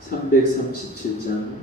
337장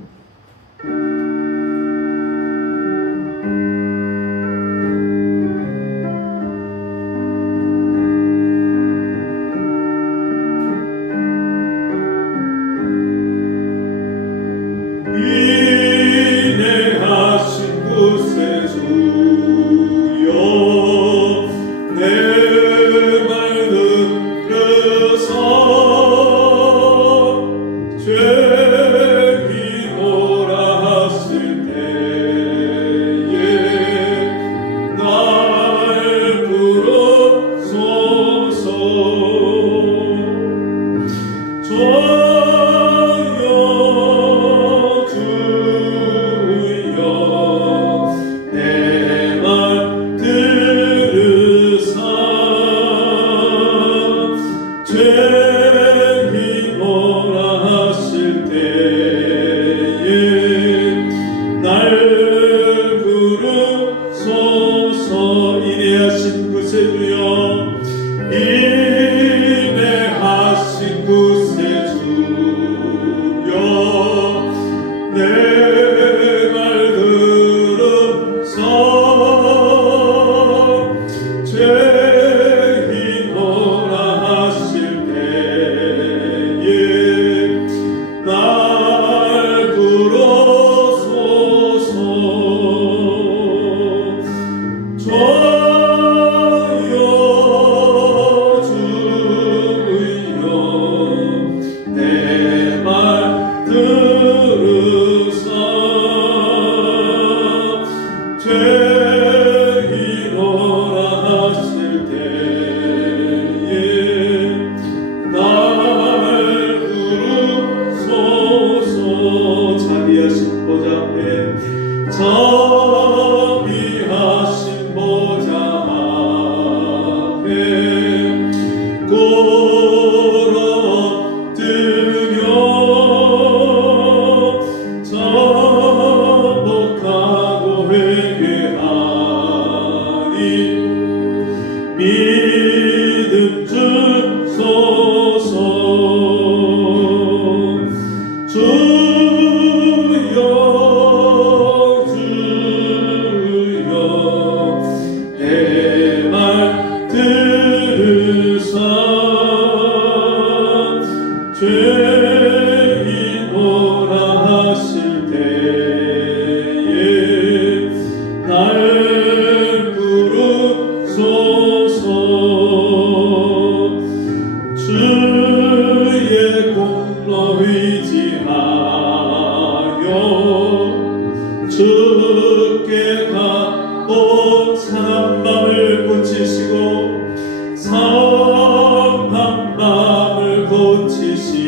주께 가온 사람마음을 고치시고 사람한 마음을 고치시고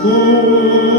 구원하소서.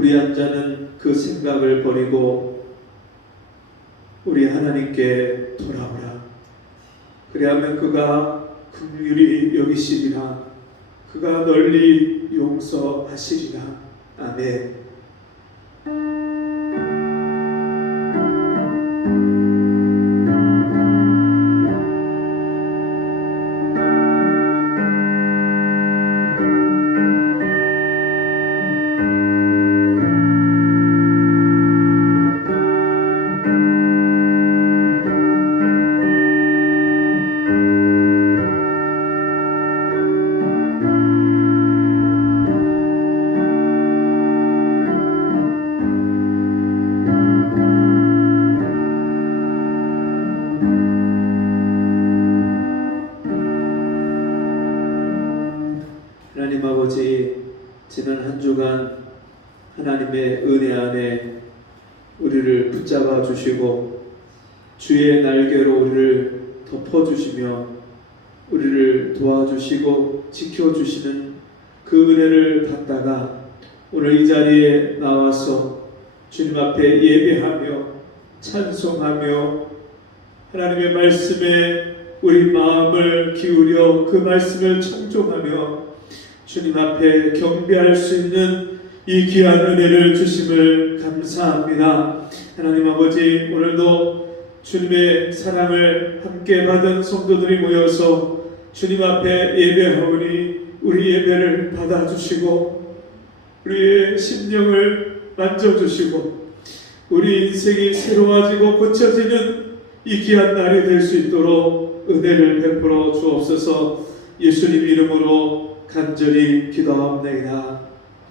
불의한 자는 그 생각을 버리고 우리 하나님께 돌아오라. 그리하면 그가 긍휼히 여기시리라. 그가 널리 용서하시리라. 아멘. 하나님 아버지, 지난 한 주간 하나님의 은혜 안에 우리를 붙잡아 주시고 주의 날개로 우리를 덮어주시며 우리를 도와주시고 지켜주시는 그 은혜를 받다가 오늘 이 자리에 나와서 주님 앞에 예배하며 찬송하며 하나님의 말씀에 우리 마음을 기울여 그 말씀을 청종하며 주님 앞에 경배할 수 있는 이 귀한 은혜를 주심을 감사합니다. 하나님 아버지, 오늘도 주님의 사랑을 함께 받은 성도들이 모여서 주님 앞에 예배하오니 우리 예배를 받아주시고 우리의 심령을 만져주시고 우리 인생이 새로워지고 고쳐지는 이 귀한 날이 될 수 있도록 은혜를 베풀어 주옵소서. 예수님 이름으로 간절히 기도합니다.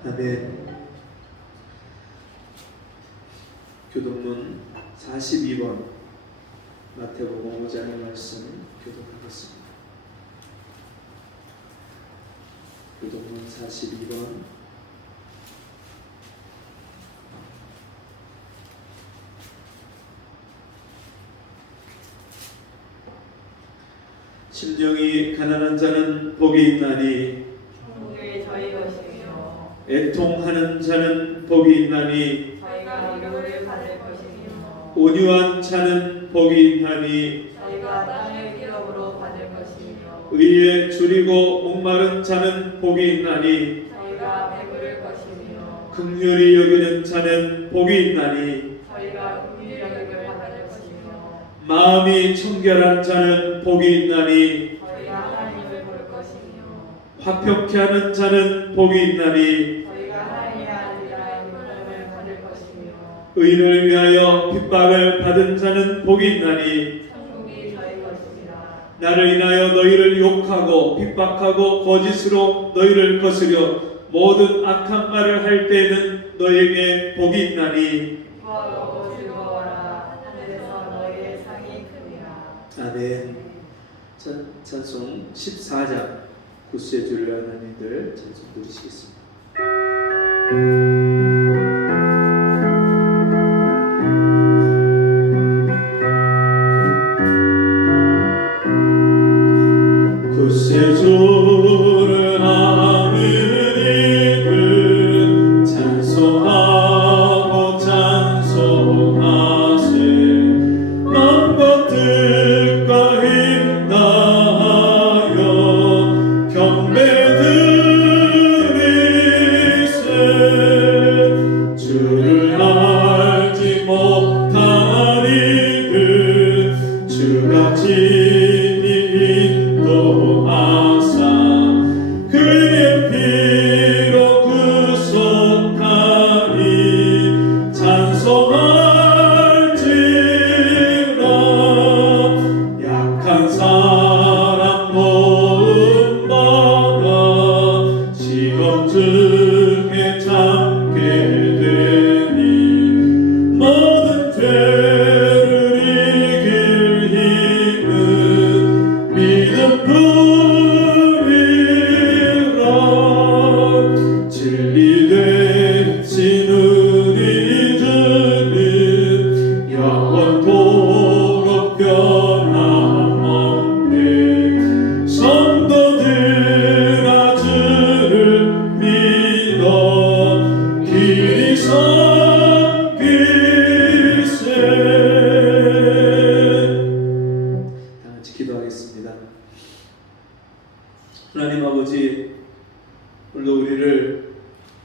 아멘. 교동문 42번 마태복음 5장의 말씀 교독하겠습니다. 교동문 42번 심령이 가난한 자는 복이 있나니 저희 것이며 애통하는 자는 복이 있나니 저희가 위로를 받을 것이며 온유한 자는 복이 있나니 저희가 땅의 기업으로 받을 것이며 의에 줄이고 목마른 자는 복이 있나니 저희가 배부를 것이며 긍휼히 여기는 자는 복이 있나니 저희가 긍휼히 여김을 받을 것이며 마음이 청결한 자는 복이 있나니 저희가 하나님을 볼 것이며 화평케 하는 자는 복이 있나니 저희가 하나님의 아들이라 영광을 받을 것이며 의를 위하여 핍박을 받은 자는 복이 있나니 천국이 저희 것이라. 나를 인하여 너희를 욕하고 핍박하고 거짓으로 너희를 거스려 모든 악한 말을 할 때에는 너희에게 복이 있나니 기뻐하고 즐거워라. 하늘에서 너희의 상이 크니라. 아멘. 찬송 14장 구수의 주를 하나님들 찬송 드리시겠습니다. 구수의 주를 아는 이들 찬송하고 찬송하세. 마음과 뜻과 힘 다하여 경배드리세. 주를 알지 못한 이들 주가 친히 인도하사 그의 피로 구속하니 찬송할지라. 약한 사람 모음마다 시험 중에 참게 되니 모든 죄를 이길 힘은 믿음 뿐이라. 진리된 신은이 주는 영원토록 변함없네. 성도들아 주를 믿어 길 섬기세. 다 같이 기도하겠습니다. 하나님 아버지, 오늘도 우리를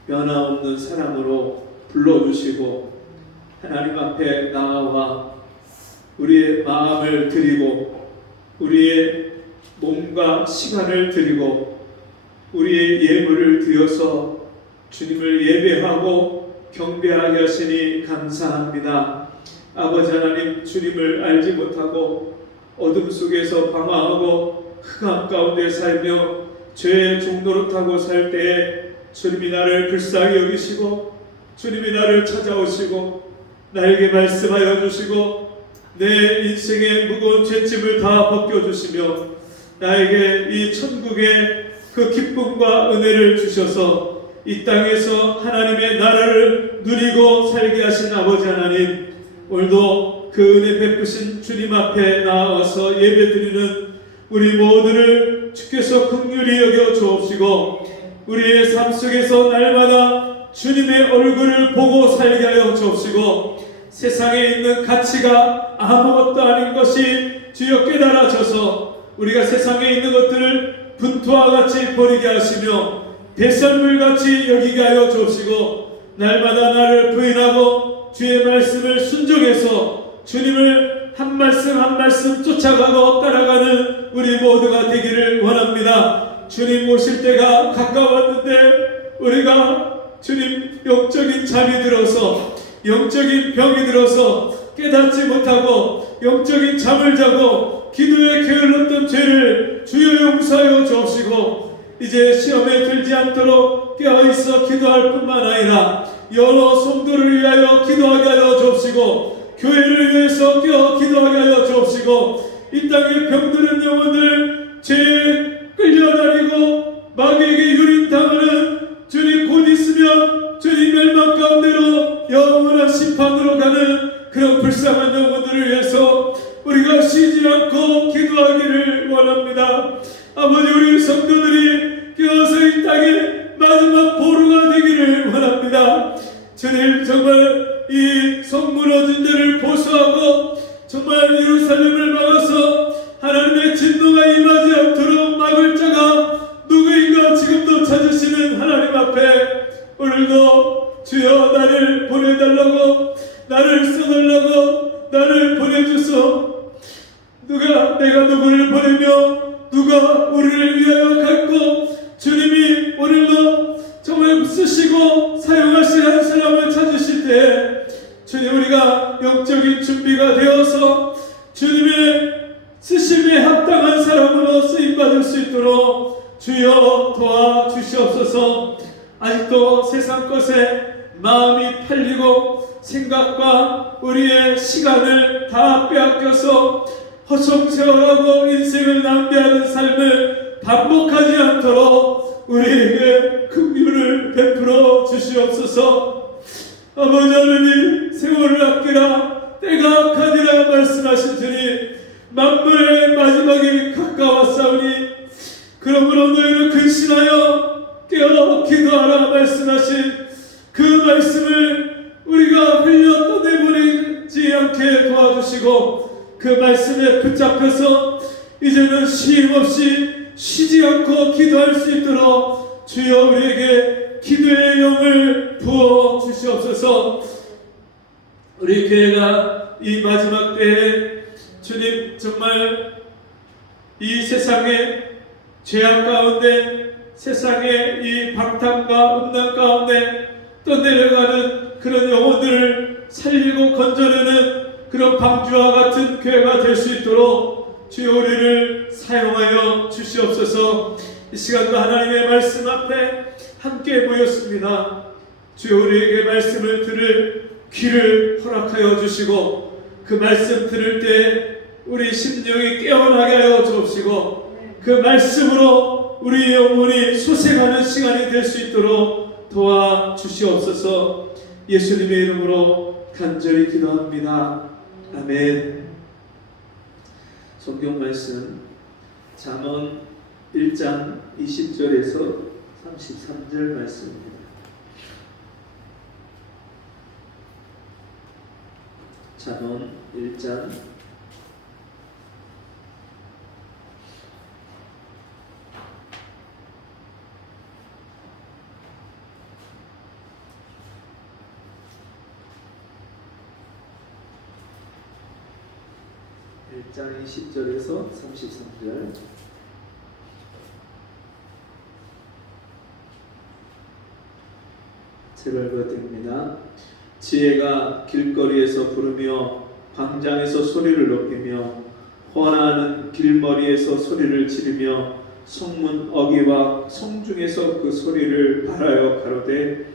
변화없는 사람으로 불러주시고 하나님 앞에 나와 우리의 마음을 드리고 우리의 몸과 시간을 드리고 우리의 예물을 드려서 주님을 예배하고 경배하게 하시니 감사합니다. 아버지 하나님, 주님을 알지 못하고 어둠 속에서 방황하고 흑암 가운데 살며 죄의 종노릇하고 살 때에 주님이 나를 불쌍히 여기시고 주님이 나를 찾아오시고 나에게 말씀하여 주시고 내 인생의 무거운 죄짐을 다 벗겨주시며 나에게 이 천국의 그 기쁨과 은혜를 주셔서 이 땅에서 하나님의 나라를 누리고 살게 하신 아버지 하나님, 오늘도 그 은혜 베푸신 주님 앞에 나와서 예배드리는 우리 모두를 주께서 긍휼히 여겨 주옵시고 우리의 삶 속에서 날마다 주님의 얼굴을 보고 살게 하여 주옵시고 세상에 있는 가치가 아무것도 아닌 것이 주여 깨달아져서 우리가 세상에 있는 것들을 분투와 같이 버리게 하시며 배설물같이 여기게 하여 주옵시고 날마다 나를 부인하고 주의 말씀을 순종해서 주님을 한 말씀 한 말씀 쫓아가고 따라가는 우리 모두가 되기를 원합니다. 주님 오실 때가 가까웠는데 우리가 주님 영적인 잠이 들어서 영적인 병이 들어서 깨닫지 못하고 영적인 잠을 자고 기도에 게을렀던 죄를 주여 용서하여 주옵시고 이제 시험에 들지 않도록 깨어있어 기도할 뿐만 아니라 여러 성도를 위하여 기도하게 하여 주옵시고 교회를 위해서 깨어 기도하게 하여 주옵시고 이 땅의 병드는 영혼들 죄에 끌려다니고 마귀에게 유린당하는 주님 곧 있으면 주님 멸망 가운데로 영원한 심판으로 가는 그런 불쌍한 영혼들을 위해서 우리가 쉬지 않고 기도하기를 원합니다. 아버지, 우리 성도들이 깨어서 이 땅에 마지막 보루가 되기를 원합니다. 주님, 정말 이 성 무너진 데를 보수하고 정말 예루살렘을 막아서 하나님의 진노가 임하지 않도록 막을 자가 누구인가 지금도 찾으시는 하나님 앞에 오늘도 주여 나를 보내달라고, 나를 써달라고, 나를 보내주소. 내가 누구를 보내며 누가 우리를 위하여 갔고 주님이 오늘도 정말 쓰시고 사용하실 한 사람을 찾으실 때 주님, 우리가 영적인 준비가 되어서 주님의 쓰심에 합당한 사람으로 쓰임받을 수 있도록 주여 도와주시옵소서. 아직도 세상 것에 마음이 팔리고 생각과 우리의 시간을 다 빼앗겨서 허송세월하고 인생을 낭비하는 삶을 반복하지 않도록 우리에게 긍휼을 베풀어 주시옵소서. 아버지 하나님, 세월을 아끼라 때가 악하니라 말씀하신 주님, 만물의 마지막이 가까웠사오니 그러므로 너희를 근신하여 깨어 기도하라 말씀하신 그 말씀을 우리가 흘려 떠내보내지 않게 도와주시고 그 말씀에 붙잡혀서 이제는 쉼없이 쉬지 않고 기도할 수 있도록 주여 우리에게 기도의 영을 부어 주시옵소서. 우리 교회가 이 마지막 때에 주님 정말 이 세상의 죄악 가운데, 세상의 이 방탕과 음란 가운데 떠내려가는 그런 영혼들을 살리고 건져내는 그런 방주와 같은 교회가 될 수 있도록 주여 우리를 사용하여 주시옵소서. 이 시간도 하나님의 말씀 앞에 함께 모였습니다. 주여 우리에게 말씀을 들을 귀를 허락하여 주시고 그 말씀 들을 때 우리 심령이 깨어나게 하여 주옵시고 그 말씀으로 우리 영혼이 소생하는 시간이 될 수 있도록 도와주시옵소서. 예수님의 이름으로 간절히 기도합니다. 아멘. 성경 말씀 잠언 1장 20절에서 33절 말씀입니다. 잠언 1장 1장 20절에서 33절. 제가 읽어드립니다. 지혜가 길거리에서 부르며 광장에서 소리를 높이며 혼하는 길머리에서 소리를 지르며 성문 어귀와 성중에서 그 소리를 발하여 가로되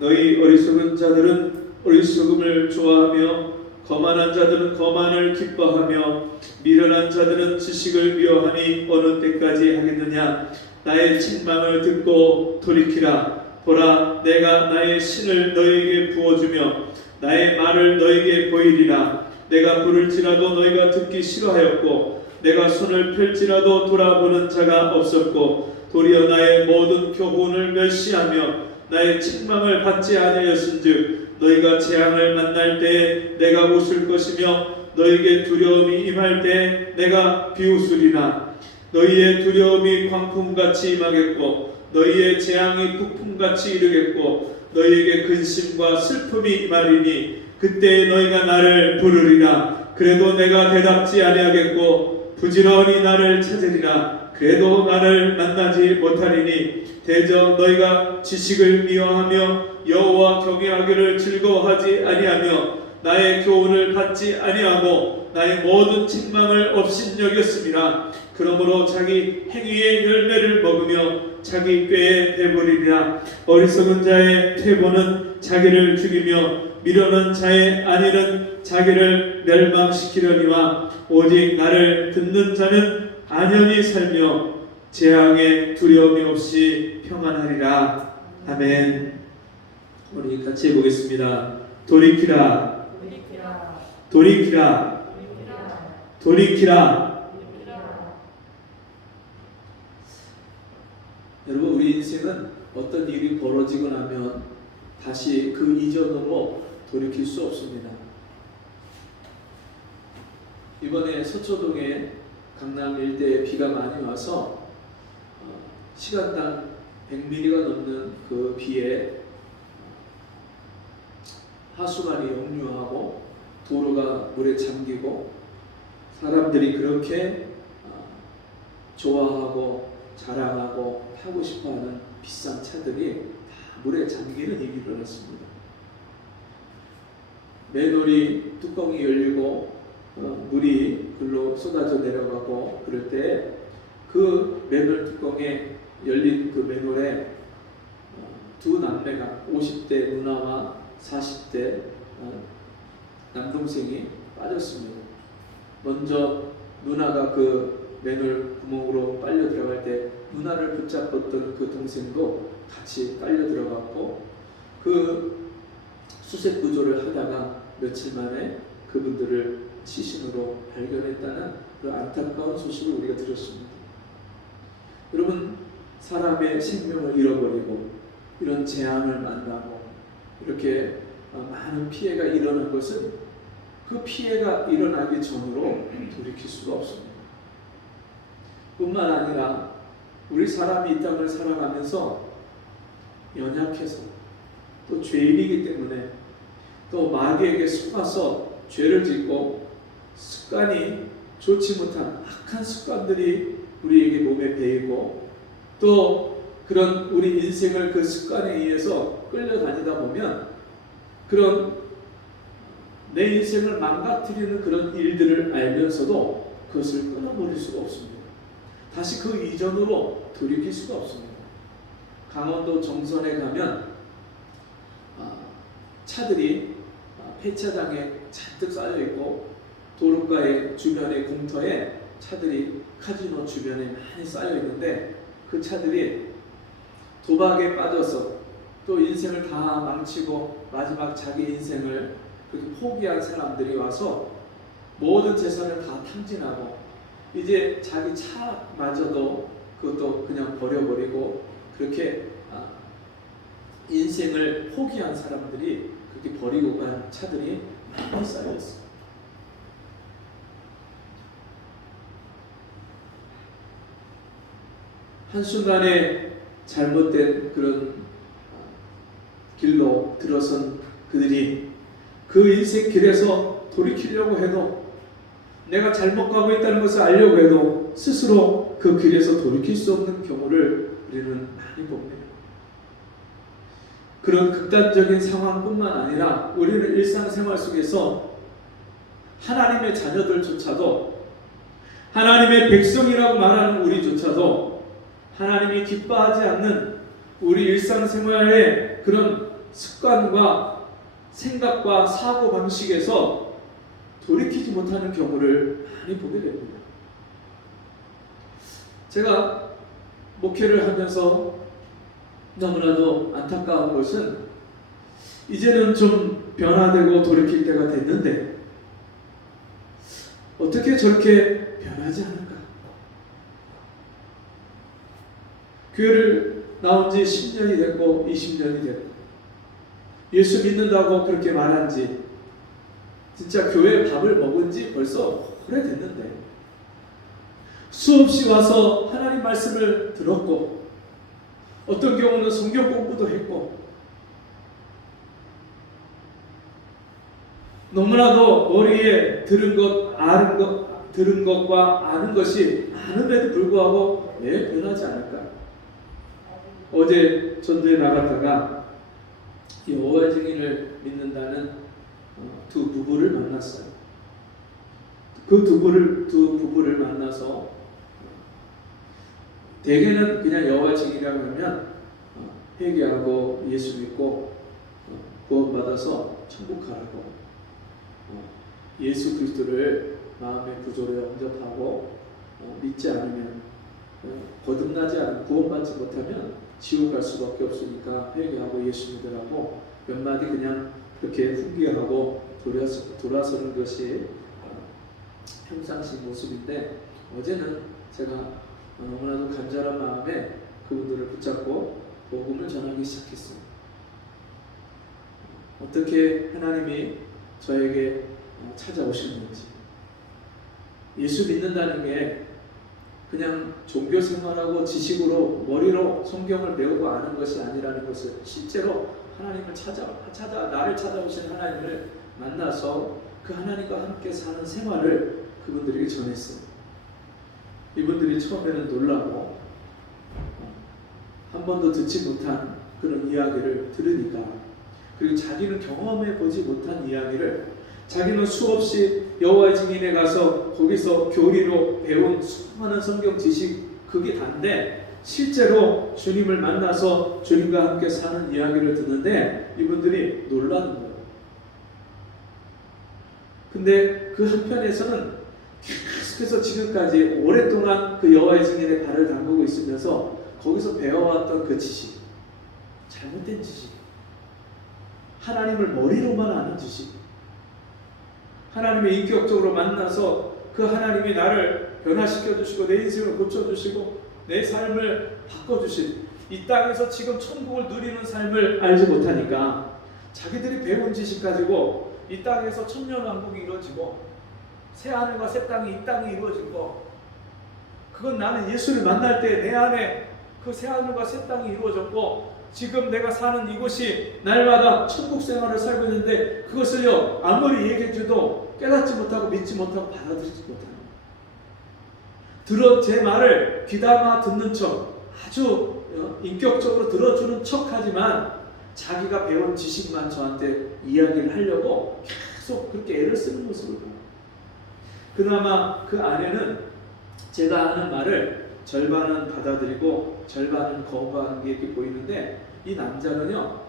너희 어리석은 자들은 어리석음을 좋아하며 거만한 자들은 거만을 기뻐하며 미련한 자들은 지식을 미워하니 어느 때까지 하겠느냐. 나의 책망을 듣고 돌이키라. 보라, 내가 나의 신을 너희에게 부어주며 나의 말을 너희에게 보이리라. 내가 부를지라도 너희가 듣기 싫어하였고 내가 손을 펼지라도 돌아보는 자가 없었고 도리어 나의 모든 교훈을 멸시하며 나의 책망을 받지 아니하였은즉 너희가 재앙을 만날 때에 내가 웃을 것이며 너희에게 두려움이 임할 때에 내가 비웃으리라. 너희의 두려움이 광풍같이 임하겠고 너희의 재앙이 북풍같이 이르겠고 너희에게 근심과 슬픔이 임하리니 그때 너희가 나를 부르리라. 그래도 내가 대답지 아니하겠고 부지런히 나를 찾으리라. 그래도 나를 만나지 못하리니 대저 너희가 지식을 미워하며 여호와 경외하기를 즐거워하지 아니하며 나의 교훈을 받지 아니하고 나의 모든 책망을 업신여겼음이라. 그러므로 자기 행위의 열매를 먹으며 자기 꾀에 배부리리라. 어리석은 자의 퇴보는 자기를 죽이며 미련한 자의 안일은 자기를 멸망시키려니와 오직 나를 듣는 자는 안연히 살며 재앙에 두려움이 없이 평안하리라. 아멘. 우리 같이 해보겠습니다. 돌이키라. 돌이키라. 돌이키라. 여러분, 우리 인생은 어떤 일이 벌어지고 나면 다시 그 이전으로 돌이킬 수 없습니다. 이번에 서초동에 강남 일대에 비가 많이 와서 시간당 100mm가 넘는 그 비에 하수관이 역류하고 도로가 물에 잠기고 사람들이 그렇게 좋아하고 자랑하고 타고 싶어하는 비싼 차들이 다 물에 잠기는 일이 일어났습니다. 맨홀이 뚜껑이 열리고 물이 글로 쏟아져 내려가고 그럴 때 그 맨홀 뚜껑에 열린 그 맨홀에 두 남매가 50대 누나와 40대 남동생이 빠졌습니다. 먼저 누나가 그 맨홀 구멍으로 빨려 들어갈 때 누나를 붙잡았던 그 동생도 같이 빨려 들어갔고 그 수색 구조를 하다가 며칠 만에 그분들을 시신으로 발견했다는 그 안타까운 소식을 우리가 들었습니다. 여러분, 사람의 생명을 잃어버리고 이런 재앙을 만나고 이렇게 많은 피해가 일어난 것은 그 피해가 일어나기 전으로 돌이킬 수가 없습니다. 뿐만 아니라 우리 사람이 이 땅을 살아가면서 연약해서 또 죄인이기 때문에 또 마귀에게 속아서 죄를 짓고 습관이 좋지 못한 악한 습관들이 우리에게 몸에 배이고 또 그런 우리 인생을 그 습관에 의해서 끌려다니다 보면 그런 내 인생을 망가뜨리는 그런 일들을 알면서도 그것을 끊어버릴 수가 없습니다. 다시 그 이전으로 돌이킬 수가 없습니다. 강원도 정선에 가면 차들이 폐차장에 잔뜩 쌓여있고 도로가의 주변의 공터에 차들이 카지노 주변에 많이 쌓여있는데 그 차들이 도박에 빠져서 또 인생을 다 망치고 마지막 자기 인생을 그렇게 포기한 사람들이 와서 모든 재산을 다 탕진하고 이제 자기 차마저도 그것도 그냥 버려버리고 그렇게 인생을 포기한 사람들이 그렇게 버리고 간 차들이 많이 쌓여있어요. 한순간에 잘못된 그런 길로 들어선 그들이 그 인생 길에서 돌이키려고 해도, 내가 잘못 가고 있다는 것을 알려고 해도 스스로 그 길에서 돌이킬 수 없는 경우를 우리는 많이 봅니다. 그런 극단적인 상황뿐만 아니라 우리는 일상생활 속에서 하나님의 자녀들조차도, 하나님의 백성이라고 말하는 우리조차도 하나님이 기뻐하지 않는 우리 일상생활의 그런 습관과 생각과 사고방식에서 돌이키지 못하는 경우를 많이 보게 됩니다. 제가 목회를 하면서 너무나도 안타까운 것은, 이제는 좀 변화되고 돌이킬 때가 됐는데 어떻게 저렇게 변하지 않을까? 교회를 나온 지 10년이 됐고 20년이 됐고 예수 믿는다고 그렇게 말한 지, 진짜 교회 밥을 먹은 지 벌써 오래됐는데 수없이 와서 하나님 말씀을 들었고, 어떤 경우는 성경 공부도 했고, 너무나도 머리에 들은 것과 아는 것이 많음에도 불구하고 왜 변하지 않을까? 어제 전도에 나갔다가 여호와의 증인을 믿는다는 두 부부를 만났어요. 그 두 부부를 만나서, 대개는 그냥 여호와의 증인이라고 하면 회개하고 예수 믿고 구원받아서 천국 가라고, 예수 그리스도를 마음의 구주로 영접하고 믿지 않으면, 거듭나지 않으면, 구원받지 못하면 지옥 갈 수밖에 없으니까 회개하고 예수 믿으라고 몇 마디 그냥 그렇게 훈계하고 돌아서는 것이 평상시 모습인데, 어제는 제가 너무나도 간절한 마음에 그분들을 붙잡고 복음을 전하기 시작했어요. 어떻게 하나님이 저에게 찾아오셨는지, 예수 믿는다는 게 그냥 종교 생활하고 지식으로 머리로 성경을 배우고 아는 것이 아니라는 것을, 실제로 하나님을 나를 찾아오신 하나님을 만나서 그 하나님과 함께 사는 생활을 그분들에게 전했어요. 이분들이 처음에는 놀라고 한 번도 듣지 못한 그런 이야기를 들으니까, 그리고 자기는 경험해 보지 못한 이야기를, 자기는 수없이 여호와의 증인에 가서 거기서 교리로 배운 수많은 성경 지식, 그게 단데 실제로 주님을 만나서 주님과 함께 사는 이야기를 듣는데 이분들이 놀라는 거예요. 근데 그 한편에서는 계속해서 지금까지 오랫동안 그 여호와의 증인의 발을 담그고 있으면서 거기서 배워왔던 그 지식, 잘못된 지식, 하나님을 머리로만 아는 지식, 하나님의 인격적으로 만나서 그 하나님이 나를 변화시켜 주시고 내 인생을 고쳐 주시고 내 삶을 바꿔 주신, 이 땅에서 지금 천국을 누리는 삶을 알지 못하니까 자기들이 배운 지식 가지고 이 땅에서 천년왕국이 이루어지고 새 하늘과 새 땅이 이 땅에 이루어지고, 그건 나는 예수를 만날 때 내 안에 그 새 하늘과 새 땅이 이루어졌고, 지금 내가 사는 이곳이 날마다 천국 생활을 살고 있는데 그것을요 아무리 얘기해줘도 깨닫지 못하고 믿지 못하고 받아들이지 못하는, 제 말을 귀담아 듣는 척, 아주 인격적으로 들어주는 척하지만 자기가 배운 지식만 저한테 이야기를 하려고 계속 그렇게 애를 쓰는 모습을 봐요. 그나마 그 안에는 제가 하는 말을 절반은 받아들이고 절반은 거부하는 게 이렇게 보이는데, 이 남자는요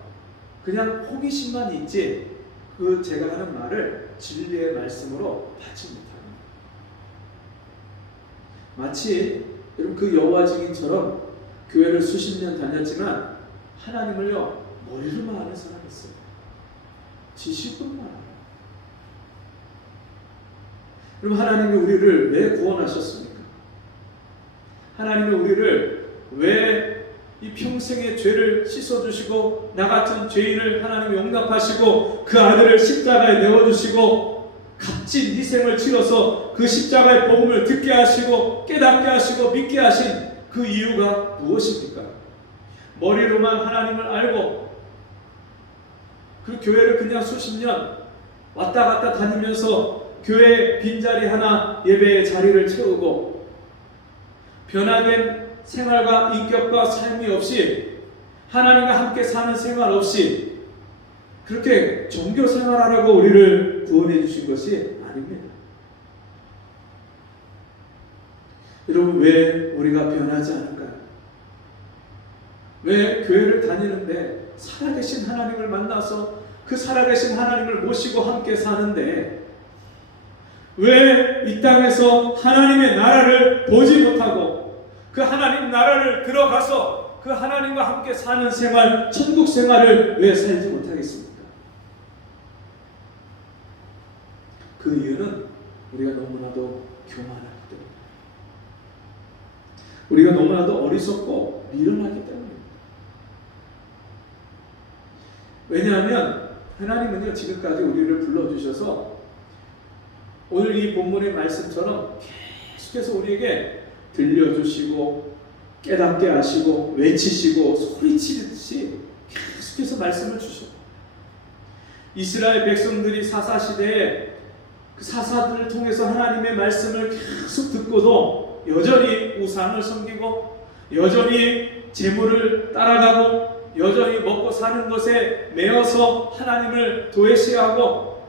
그냥 호기심만 있지 그 제가 하는 말을 진리의 말씀으로 받지 못합니다. 마치 여러분 그 여호와 증인처럼 교회를 수십 년 다녔지만 하나님을요 머리로만 아는 사람이 있어요. 지식뿐만 알아요. 그럼 하나님이 우리를 왜 구원하셨습니까? 하나님이 우리를 왜 이 평생의 죄를 씻어주시고 나 같은 죄인을 하나님이 용납하시고 그 아들을 십자가에 내어주시고 값진 희생을 치러서 그 십자가의 복음을 듣게 하시고 깨닫게 하시고 믿게 하신 그 이유가 무엇입니까? 머리로만 하나님을 알고 그 교회를 그냥 수십 년 왔다 갔다 다니면서 교회 빈자리 하나 예배의 자리를 채우고 변화된 생활과 인격과 삶이 없이 하나님과 함께 사는 생활 없이 그렇게 종교 생활하라고 우리를 구원해 주신 것이 아닙니다. 여러분, 왜 우리가 변하지 않을까요? 왜 교회를 다니는데 살아계신 하나님을 만나서 그 살아계신 하나님을 모시고 함께 사는데 왜 이 땅에서 하나님의 나라를 보지 못하고 그 하나님 나라를 들어가서 그 하나님과 함께 사는 생활, 천국 생활을 왜 살지 못하겠습니까? 그 이유는 우리가 너무나도 교만하기 때문입니다. 우리가 너무나도 어리석고 미련하기 때문입니다. 왜냐하면 하나님은요, 지금까지 우리를 불러주셔서 오늘 이 본문의 말씀처럼 계속해서 우리에게 들려주시고 깨닫게 하시고 외치시고 소리치듯이 계속해서 말씀을 주시고, 이스라엘 백성들이 사사시대에 그 사사들을 통해서 하나님의 말씀을 계속 듣고도 여전히 우상을 섬기고 여전히 재물을 따라가고 여전히 먹고 사는 것에 매여서 하나님을 도외시하고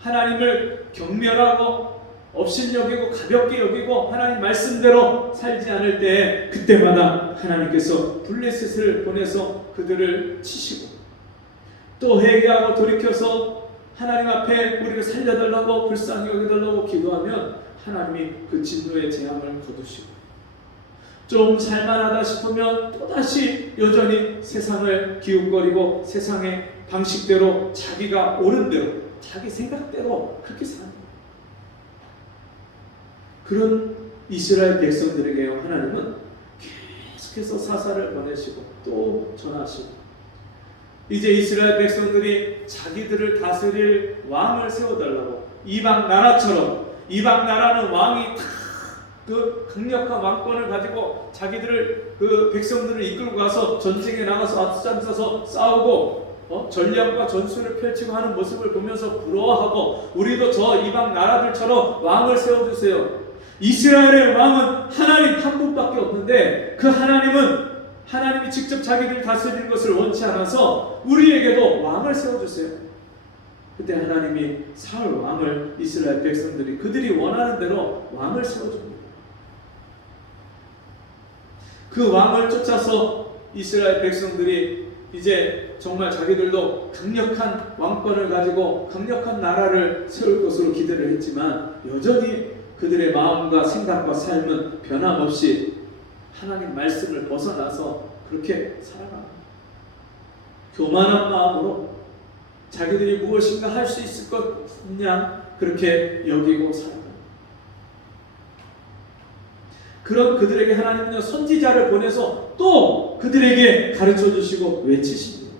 하나님을 경멸하고 업신여기고 가볍게 여기고 하나님 말씀대로 살지 않을 때 그때마다 하나님께서 블레셋을 보내서 그들을 치시고 또 회개하고 돌이켜서 하나님 앞에 우리를 살려달라고 불쌍히 여겨달라고 기도하면 하나님이 그 진노의 재앙을 거두시고 좀 살만하다 싶으면 또다시 여전히 세상을 기웃거리고 세상의 방식대로 자기가 옳은 대로 자기 생각대로 그렇게 사는 거예요. 그런 이스라엘 백성들에게 하나님은 계속해서 사사를 보내시고 또 전하시고 이제 이스라엘 백성들이 자기들을 다스릴 왕을 세워달라고 이방 나라처럼, 이방 나라는 왕이 그 강력한 왕권을 가지고 자기들을 그 백성들을 이끌고 가서 전쟁에 나가서 앞장서서 싸우고 전략과 전술을 펼치고 하는 모습을 보면서 부러워하고 우리도 저 이방 나라들처럼 왕을 세워주세요. 이스라엘의 왕은 하나님 한 분밖에 없는데 그 하나님은 하나님이 직접 자기들 다스리는 것을 원치 않아서 우리에게도 왕을 세워주세요. 그때 하나님이 사울 왕을 이스라엘 백성들이 그들이 원하는 대로 왕을 세워줍니다. 그 왕을 쫓아서 이스라엘 백성들이 이제 정말 자기들도 강력한 왕권을 가지고 강력한 나라를 세울 것으로 기대를 했지만 여전히 그들의 마음과 생각과 삶은 변함없이 하나님 말씀을 벗어나서 그렇게 살아갑니다. 교만한 마음으로 자기들이 무엇인가 할 수 있을 것 그냥 그렇게 여기고 살아갑니다. 그런 그들에게 하나님은 선지자를 보내서 또 그들에게 가르쳐 주시고 외치십니다.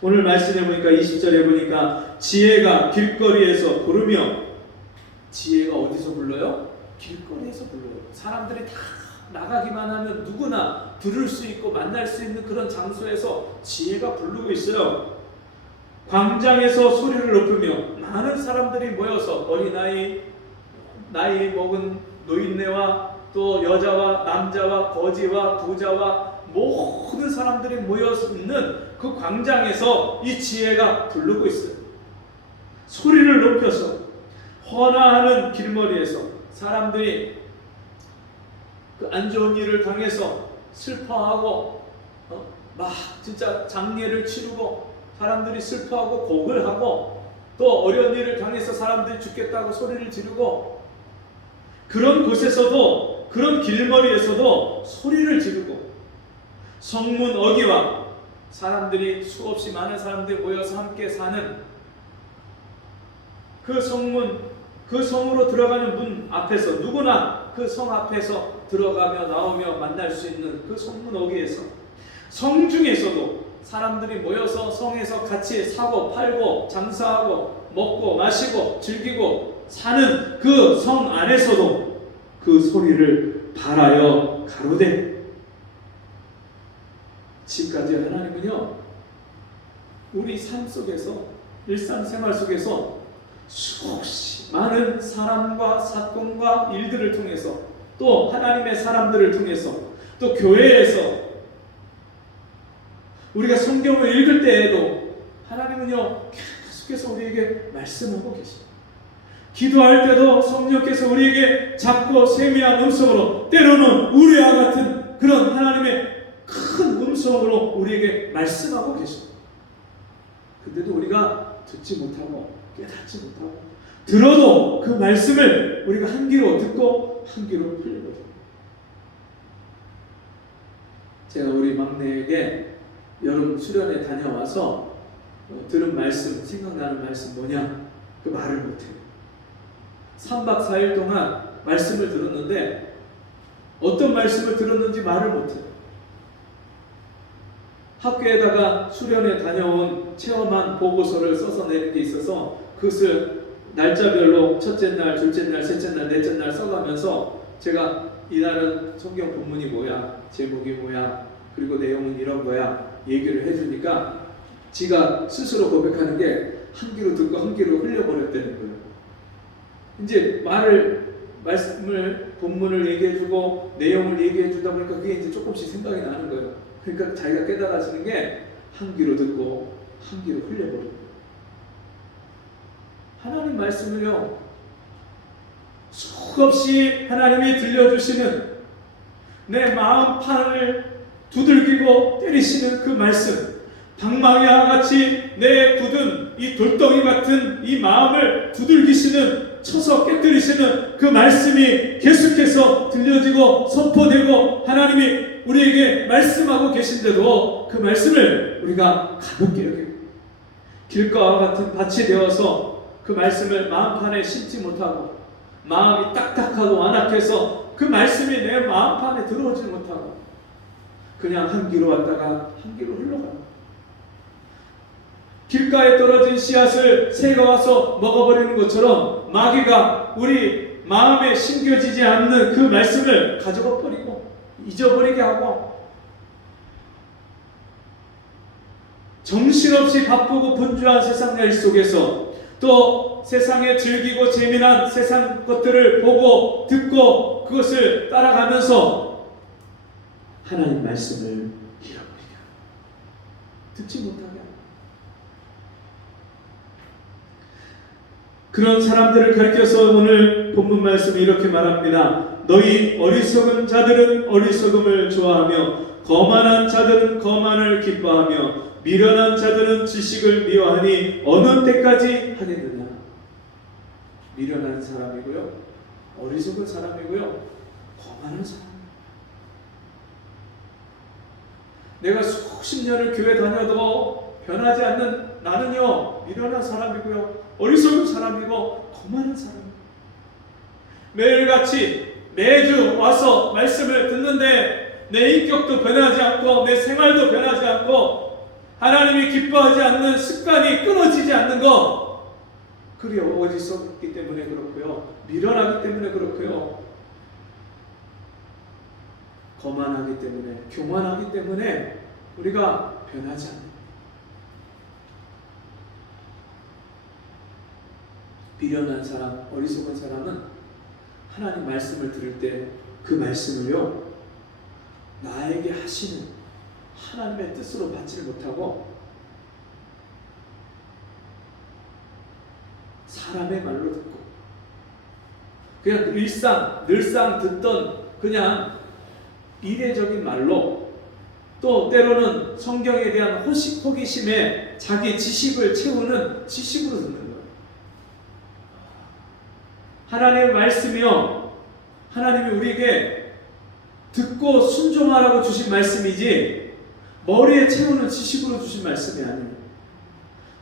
오늘 말씀해 보니까 20절에 보니까 지혜가 길거리에서 부르며, 지혜가 어디서 불러요? 길거리에서 불러요. 사람들이 다 나가기만 하면 누구나 들을 수 있고 만날 수 있는 그런 장소에서 지혜가 부르고 있어요. 광장에서 소리를 높이며 많은 사람들이 모여서 어린아이, 나이 먹은 노인네와 또 여자와 남자와 거지와 부자와 모든 사람들이 모여 있는 그 광장에서 이 지혜가 부르고 있어요. 소리를 높여서 헌화하는 길머리에서 사람들이 그 안 좋은 일을 당해서 슬퍼하고 막 진짜 장례를 치르고 사람들이 슬퍼하고 곡을 하고 또 어려운 일을 당해서 사람들이 죽겠다고 소리를 지르고 그런 곳에서도 그런 길머리에서도 소리를 지르고 성문 어귀와 사람들이 수없이 많은 사람들이 모여서 함께 사는 그 성문, 그 성으로 들어가는 문 앞에서 누구나 그 성 앞에서 들어가며 나오며 만날 수 있는 그 성문 어귀에서 성 중에서도 사람들이 모여서 성에서 같이 사고 팔고 장사하고 먹고 마시고 즐기고 사는 그 성 안에서도 그 소리를 발하여 가로되 지금까지 하나님은요, 우리 삶 속에서, 일상생활 속에서 수없이 많은 사람과 사건과 일들을 통해서, 또 하나님의 사람들을 통해서, 또 교회에서 우리가 성경을 읽을 때에도 하나님은요 계속해서 우리에게 말씀하고 계십니다. 기도할 때도 성령께서 우리에게 작고 세미한 음성으로, 때로는 우리와 같은 그런 하나님의 큰 음성으로 우리에게 말씀하고 계십니다. 근데도 우리가 듣지 못하고 깨닫지 못하고, 들어도 그 말씀을 우리가 한 귀로 듣고 한 귀로 흘리거든요. 제가 우리 막내에게 여름 수련회 다녀와서 들은 말씀, 생각나는 말씀 뭐냐? 그 말을 못해요. 3박 4일 동안 말씀을 들었는데 어떤 말씀을 들었는지 말을 못해요. 학교에다가 수련회 다녀온 체험한 보고서를 써서 내는 게 있어서 그것을 날짜별로 첫째 날, 둘째 날, 셋째 날, 넷째 날 써가면서 제가 이날은 성경 본문이 뭐야, 제목이 뭐야, 그리고 내용은 이런 거야 얘기를 해주니까 지가 스스로 고백하는 게 한 귀로 듣고 한 귀로 흘려버렸다는 거예요. 이제 말씀을 본문을 얘기해주고 내용을 얘기해주다 보니까 그게 이제 조금씩 생각이 나는 거예요. 그러니까 자기가 깨달아지는 게 한 귀로 듣고 한 귀로 흘려버리는 거예요. 하나님 말씀을요, 수없이 하나님이 들려주시는, 내 마음판을 두들기고 때리시는 그 말씀, 방망이와 같이 내 굳은 이 돌덩이 같은 이 마음을 두들기시는, 쳐서 깨뜨리시는 그 말씀이 계속해서 들려지고 선포되고 하나님이 우리에게 말씀하고 계신데도 그 말씀을 우리가 가볍게 여기고 길가와 같은 밭이 되어서 그 말씀을 마음판에 심지 못하고, 마음이 딱딱하고 완악해서 그 말씀이 내 마음판에 들어오지 못하고 그냥 한 귀로 왔다가 한 귀로 흘러가고, 길가에 떨어진 씨앗을 새가 와서 먹어버리는 것처럼 마귀가 우리 마음에 심겨지지 않는 그 말씀을 가져가 버리고 잊어버리게 하고, 정신없이 바쁘고 분주한 세상 일 속에서 또 세상에 즐기고 재미난 세상 것들을 보고 듣고 그것을 따라가면서 하나님 말씀을 잃어버리게 하고 듣지 못하게 하고, 그런 사람들을 가리켜서 오늘 본문 말씀이 이렇게 말합니다. 너희 어리석은 자들은 어리석음을 좋아하며 거만한 자들은 거만을 기뻐하며 미련한 자들은 지식을 미워하니 어느 때까지 하겠느냐. 미련한 사람이고요, 어리석은 사람이고요, 거만한 사람. 내가 수십 년을 교회 다녀도 변하지 않는 나는요, 미련한 사람이고요, 어리석은 사람이고 거만한 사람. 매일같이 매주 와서 말씀을 듣는데 내 인격도 변하지 않고 내 생활도 변하지 않고 하나님이 기뻐하지 않는 습관이 끊어지지 않는 것, 그리 어리석기 때문에 그렇고요, 미련하기 때문에 그렇고요, 거만하기 때문에, 교만하기 때문에 우리가 변하지 않는, 미련한 사람, 어리석은 사람은 하나님 말씀을 들을 때 그 말씀을요, 나에게 하시는 하나님의 뜻으로 받지를 못하고 사람의 말로 듣고 그냥 늘상 듣던 그냥 이례적인 말로, 또 때로는 성경에 대한 호기심에 자기 지식을 채우는 지식으로 듣는 거예요. 하나님의 말씀이요, 하나님이 우리에게 듣고 순종하라고 주신 말씀이지 머리에 채우는 지식으로 주신 말씀이 아니에요.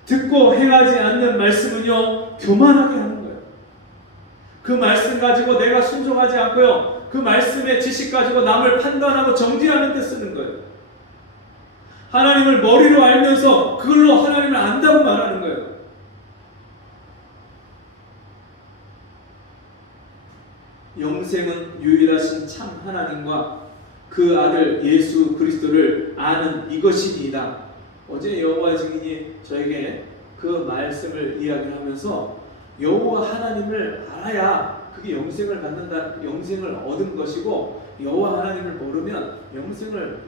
듣고 행하지 않는 말씀은요, 교만하게 하는 거예요. 그 말씀 가지고 내가 순종하지 않고요, 그 말씀의 지식 가지고 남을 판단하고 정죄하는 데 쓰는 거예요. 하나님을 머리로 알면서 그걸로 하나님을 안다고 말하는 거예요. 영생은 유일하신 참 하나님과 그 아들 예수 그리스도를 아는 이것이니이다. 어제 여호와 증인이 저에게 그 말씀을 이야기하면서 여호와 하나님을 알아야 그게 영생을 받는다, 영생을 얻은 것이고 여호와 하나님을 모르면 영생을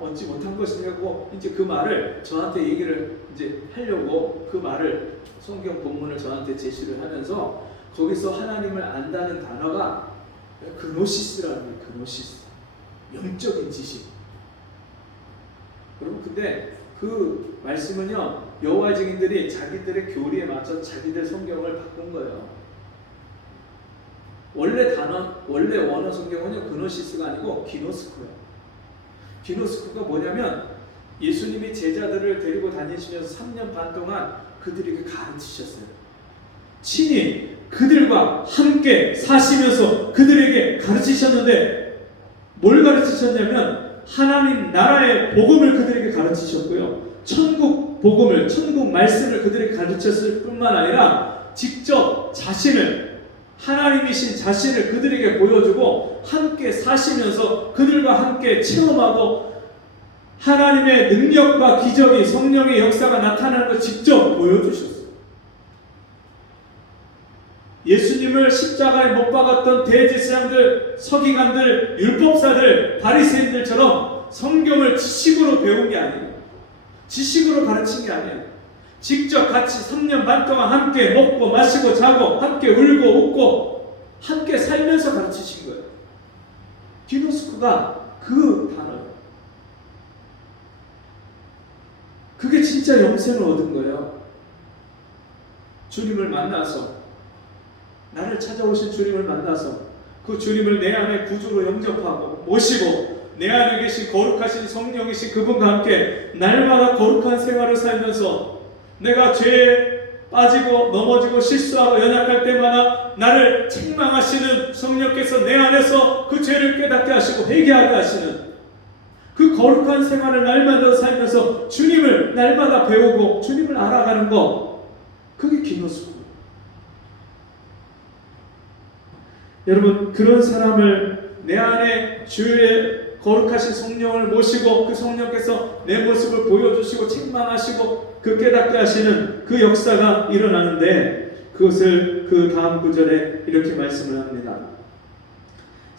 얻지 못한 것이냐고 이제 그 말을 저한테 얘기를 이제 하려고 그 말을 성경 본문을 저한테 제시를 하면서 거기서 하나님을 안다는 단어가 그노시스라는 거예요. 그노시스, 영적인 지식. 여러분 근데 그 말씀은요 여호와 증인들이 자기들의 교리에 맞춰 자기들 성경을 바꾼 거예요. 원래 원어 성경은요 그노시스가 아니고 기노스코예요. 기노스코가 뭐냐면 예수님이 제자들을 데리고 다니시면서 3년 반 동안 그들에게 가르치셨어요. 친히 그들과 함께 사시면서 그들에게 가르치셨는데 뭘 가르치셨냐면 하나님 나라의 복음을 그들에게 가르치셨고요. 천국 복음을, 천국 말씀을 그들에게 가르쳤을 뿐만 아니라 직접 자신을, 하나님이신 자신을 그들에게 보여주고 함께 사시면서 그들과 함께 체험하고 하나님의 능력과 기적이, 성령의 역사가 나타나는 걸 직접 보여주셨어요. 예수님을 십자가에 못 박았던 대제사장들, 서기관들, 율법사들, 바리새인들처럼 성경을 지식으로 배운 게 아니에요. 지식으로 가르친 게 아니에요. 직접 같이 3년 반 동안 함께 먹고 마시고 자고 함께 울고 웃고 함께 살면서 가르치신 거예요. 기노스코가 그 단어예요. 그게 진짜 영생을 얻은 거예요. 주님을 만나서, 나를 찾아오신 주님을 만나서 그 주님을 내 안에 구주로 영접하고 모시고 내 안에 계신 거룩하신 성령이신 그분과 함께 날마다 거룩한 생활을 살면서 내가 죄에 빠지고 넘어지고 실수하고 연약할 때마다 나를 책망하시는 성령께서 내 안에서 그 죄를 깨닫게 하시고 회개하게 하시는 그 거룩한 생활을 날마다 살면서 주님을 날마다 배우고 주님을 알아가는 것, 그게 기노스코. 여러분 그런 사람을 내 안에 주의 거룩하신 성령을 모시고 그 성령께서 내 모습을 보여주시고 책망하시고 그 깨닫게 하시는 그 역사가 일어나는데 그것을 그 다음 구절에 이렇게 말씀을 합니다.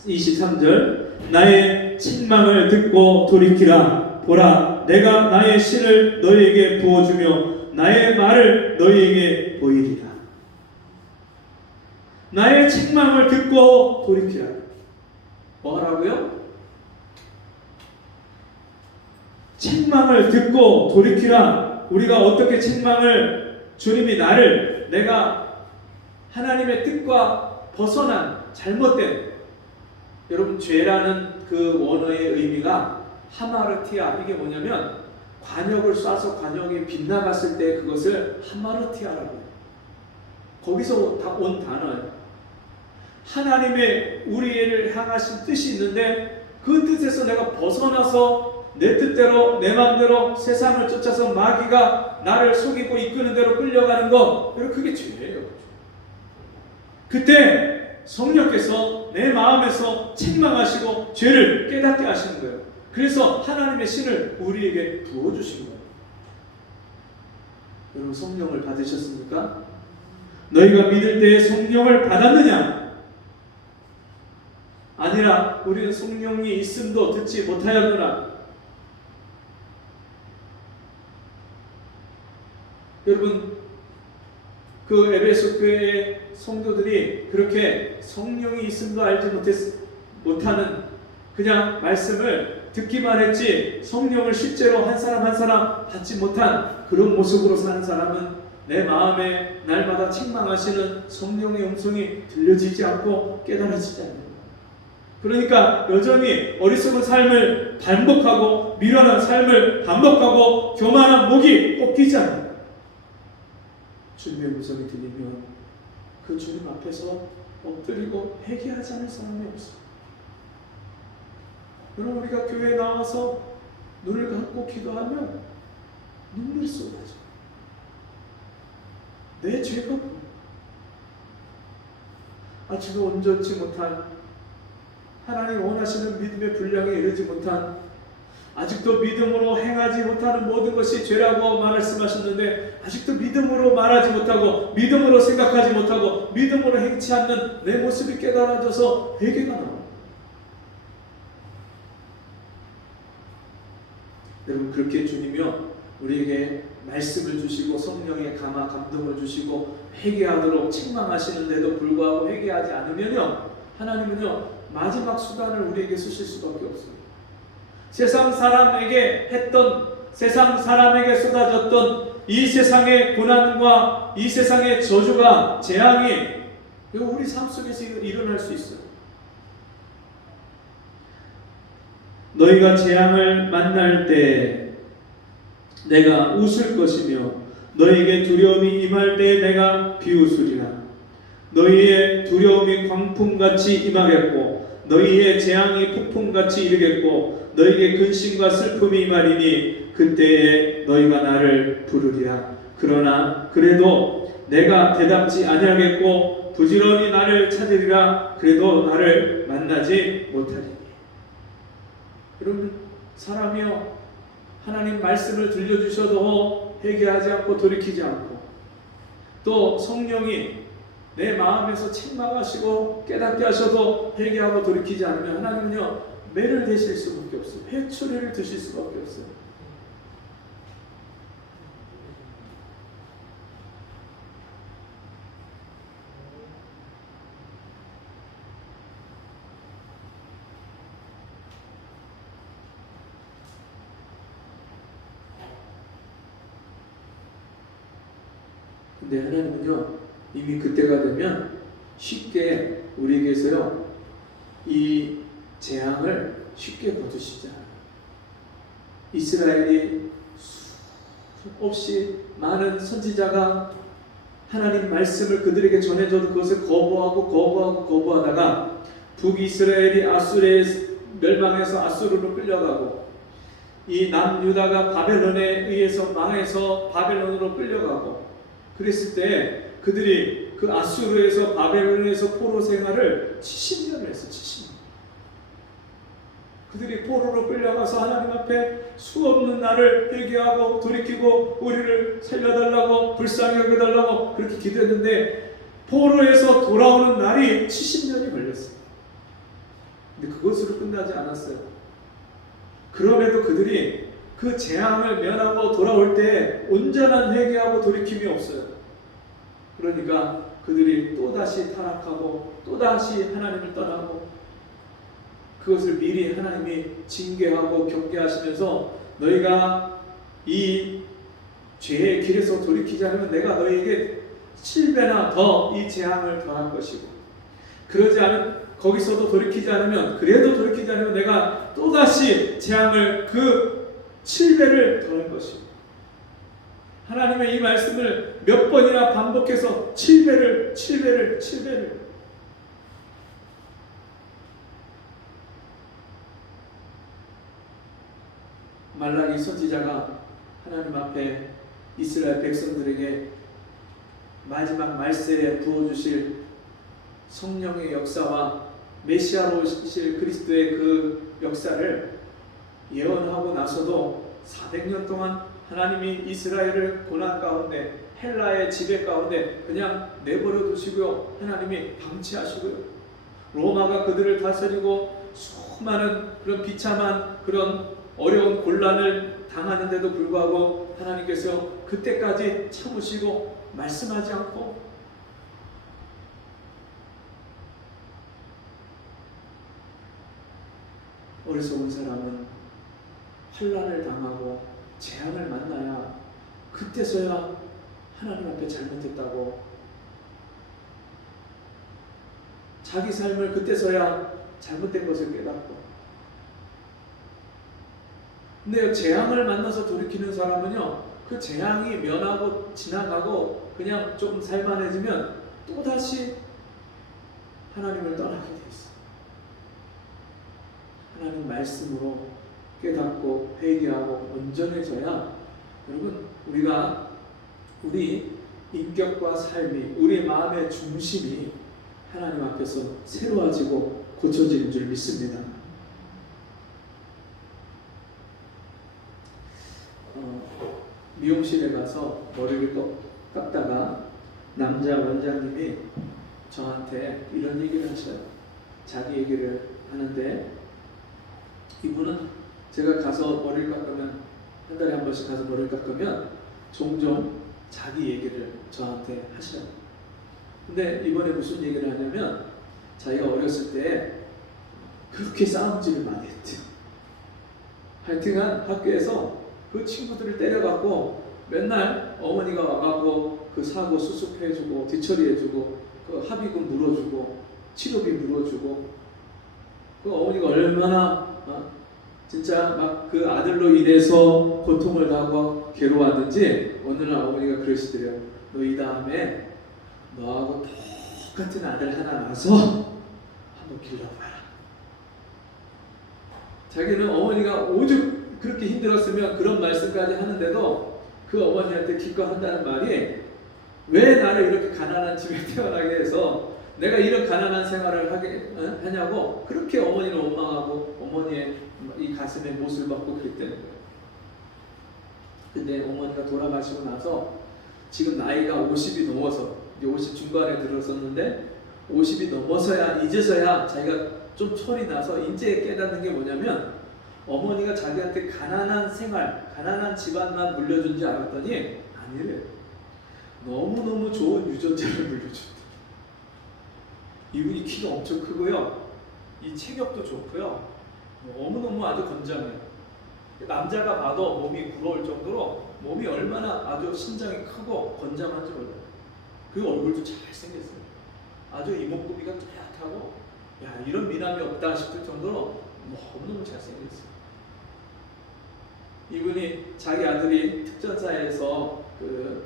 23절 나의 책망을 듣고 돌이키라. 보라 내가 나의 씨를 너희에게 부어주며 나의 말을 너희에게 보이리라. 나의 책망을 듣고 돌이키라. 뭐 하라고요? 책망을 듣고 돌이키라. 우리가 어떻게 책망을, 주님이 나를, 내가 하나님의 뜻과 벗어난 잘못된, 여러분 죄라는 그 원어의 의미가 하마르티아, 이게 뭐냐면 관역을 쏴서 관역이 빗나갔을 때 그것을 하마르티아라고 해요. 거기서 온 단어예요. 하나님의 우리를 향하신 뜻이 있는데 그 뜻에서 내가 벗어나서 내 뜻대로 내 마음대로 세상을 쫓아서 마귀가 나를 속이고 이끄는 대로 끌려가는 것, 그게 죄예요. 그때 성령께서 내 마음에서 책망하시고 죄를 깨닫게 하시는 거예요. 그래서 하나님의 신을 우리에게 부어주신 거예요. 여러분 성령을 받으셨습니까? 너희가 믿을 때에 성령을 받았느냐? 아니라 우리는 성령이 있음도 듣지 못하였노라. 여러분 그 에베소 교회의 성도들이 그렇게 성령이 있음도 알지 못하는 그냥 말씀을 듣기만 했지 성령을 실제로 한 사람 한 사람 받지 못한 그런 모습으로 사는 사람은 내 마음에 날마다 책망하시는 성령의 음성이 들려지지 않고 깨달아지지 않는다. 그러니까 여전히 어리석은 삶을 반복하고 미련한 삶을 반복하고 교만한 목이 꺾이지 않는다. 주님의 음성이 들리면 그 주님 앞에서 엎드리고 회개하지 않을 사람이 없어. 여러분 우리가 교회에 나와서 눈을 감고 기도하면 눈물이 쏟아져. 내 죄가 보여. 제가 온전치 못한 하나님 원하시는 믿음의 분량에 이르지 못한, 아직도 믿음으로 행하지 못하는 모든 것이 죄라고 말씀하셨는데 아직도 믿음으로 말하지 못하고 믿음으로 생각하지 못하고 믿음으로 행치 않는 내 모습이 깨달아져서 회개가 나옵니다. 여러분, 그렇게 주님이요 우리에게 말씀을 주시고 성령의 감화 감동을 주시고 회개하도록 책망하시는데도 불구하고 회개하지 않으면요, 하나님은요 마지막 수단을 우리에게 쓰실 수밖에 없습니다. 세상 사람에게 쏟아졌던 이 세상의 고난과 이 세상의 저주가, 재앙이 우리 삶 속에서 일어날 수 있어요. 너희가 재앙을 만날 때 내가 웃을 것이며 너희에게 두려움이 임할 때 내가 비웃으리라. 너희의 두려움이 광풍같이 임하겠고 너희의 재앙이 폭풍같이 이르겠고 너희에게 근심과 슬픔이 임하리니 그때에 너희가 나를 부르리라. 그러나 그래도 내가 대답지 아니하겠고 부지런히 나를 찾으리라. 그래도 나를 만나지 못하리니. 여러분, 사람이요 하나님 말씀을 들려주셔도 회개하지 않고 돌이키지 않고, 또 성령이 내 마음에서 책망하시고 깨닫게 하셔도 회개하고 돌이키지 않으면 하나님은요 매를 대실 수밖에 없어요. 회초리를 드실 수밖에 없어요. 근데 하나님은요 이미 그때가 되면 쉽게 우리에게서요 이 재앙을 쉽게 거두시지 않아요. 이스라엘이 수없이 많은 선지자가 하나님 말씀을 그들에게 전해줘도 그것을 거부하다가 북이스라엘이 아수르에 멸망해서 아수르로 끌려가고, 이 남유다가 바벨론에 의해서 망해서 바벨론으로 끌려가고, 그랬을 때 그들이 그 아수르에서 바벨론에서 포로 생활을 70년을 했어요. 70년. 그들이 포로로 끌려가서 하나님 앞에 수없는 날을 회개하고 돌이키고 우리를 살려달라고 불쌍히 여겨달라고 그렇게 기도했는데 포로에서 돌아오는 날이 70년이 걸렸어요. 근데 그것으로 끝나지 않았어요. 그럼에도 그들이 그 재앙을 면하고 돌아올 때 온전한 회개하고 돌이킴이 없어요. 그러니까 그들이 또다시 타락하고 또다시 하나님을 떠나고, 그것을 미리 하나님이 징계하고 경계하시면서 너희가 이 죄의 길에서 돌이키지 않으면 내가 너희에게 7배나 더 이 재앙을 더할 것이고, 그러지 않은 거기서도 돌이키지 않으면, 그래도 돌이키지 않으면 내가 또다시 재앙을 그 7배를 더할 것이고, 하나님의 이 말씀을 몇 번이나 반복해서 7배를 말라기 선지자가 하나님 앞에 이스라엘 백성들에게 마지막 말세에 부어주실 성령의 역사와 메시아로 오실 그리스도의 그 역사를 예언하고 나서도 400년 동안 하나님이 이스라엘을 고난 가운데, 헬라의 지배 가운데 그냥 내버려 두시고요, 하나님이 방치하시고요, 로마가 그들을 다스리고 수많은 그런 비참한 그런 어려운 곤란을 당하는데도 불구하고 하나님께서 그때까지 참으시고 말씀하지 않고, 어리석은 사람은 환난을 당하고 재앙을 만나야 그때서야 하나님 앞에 잘못했다고, 자기 삶을 그때서야 잘못된 것을 깨닫고, 근데 재앙을 만나서 돌이키는 사람은요 그 재앙이 면하고 지나가고 그냥 조금 살만해지면 또다시 하나님을 떠나게 돼 있어요. 하나님 말씀으로 깨닫고 회개하고 온전해져야, 여러분, 우리가 우리 인격과 삶이, 우리 마음의 중심이 하나님 앞에서 새로워지고 고쳐지는 줄 믿습니다. 미용실에 가서 머리를 깎다가 남자 원장님이 저한테 이런 얘기를 하셔요. 자기 얘기를 하는데, 이분은 제가 가서 머리를 깎으면, 한 달에 한 번씩 가서 머리를 깎으면 종종 자기 얘기를 저한테 하셔요. 근데 이번에 무슨 얘기를 하냐면, 자기가 어렸을 때 그렇게 싸움질을 많이 했대요. 하여튼간 학교에서 그 친구들을 때려갖고 맨날 어머니가 와갖고 그 사고 수습해주고 뒤처리해주고 그 합의금 물어주고 치료비 물어주고, 그 어머니가 얼마나 진짜 막 그 아들로 인해서 고통을 당하고 괴로웠는지 어느 날 어머니가 그러시더래요. 너 이 다음에 너하고 똑같은 아들 하나 낳아서 한번 길러봐라. 자기는 어머니가 오죽 그렇게 힘들었으면 그런 말씀까지 하는데도 그 어머니한테 기껏한다는 말이, 왜 나를 이렇게 가난한 집에 태어나게 해서 내가 이런 가난한 생활을 하냐고 그렇게 어머니를 원망하고 어머니의 이 가슴에 못을 박고 그랬다는 거예요. 근데 어머니가 돌아가시고 나서 지금 나이가 50이 넘어서, 이제 50 중반에 들었었는데 50이 넘어서야 이제서야 자기가 좀 철이 나서 이제 깨닫는 게 뭐냐면, 어머니가 자기한테 가난한 생활, 가난한 집안만 물려준 줄 알았더니 아니래요. 너무너무 좋은 유전자를 물려준다. 이분이 키가 엄청 크고요, 이 체격도 좋고요, 너무너무 아주 건장해요. 남자가 봐도 몸이 부러울 정도로 몸이 얼마나 아주 신장이 크고 건장한지 몰라요. 그 얼굴도 잘생겼어요. 아주 이목구비가 뚜렷하고, 야, 이런 미남이 없다 싶을 정도로 너무너무 잘생겼어요. 이분이 자기 아들이 특전사에서 그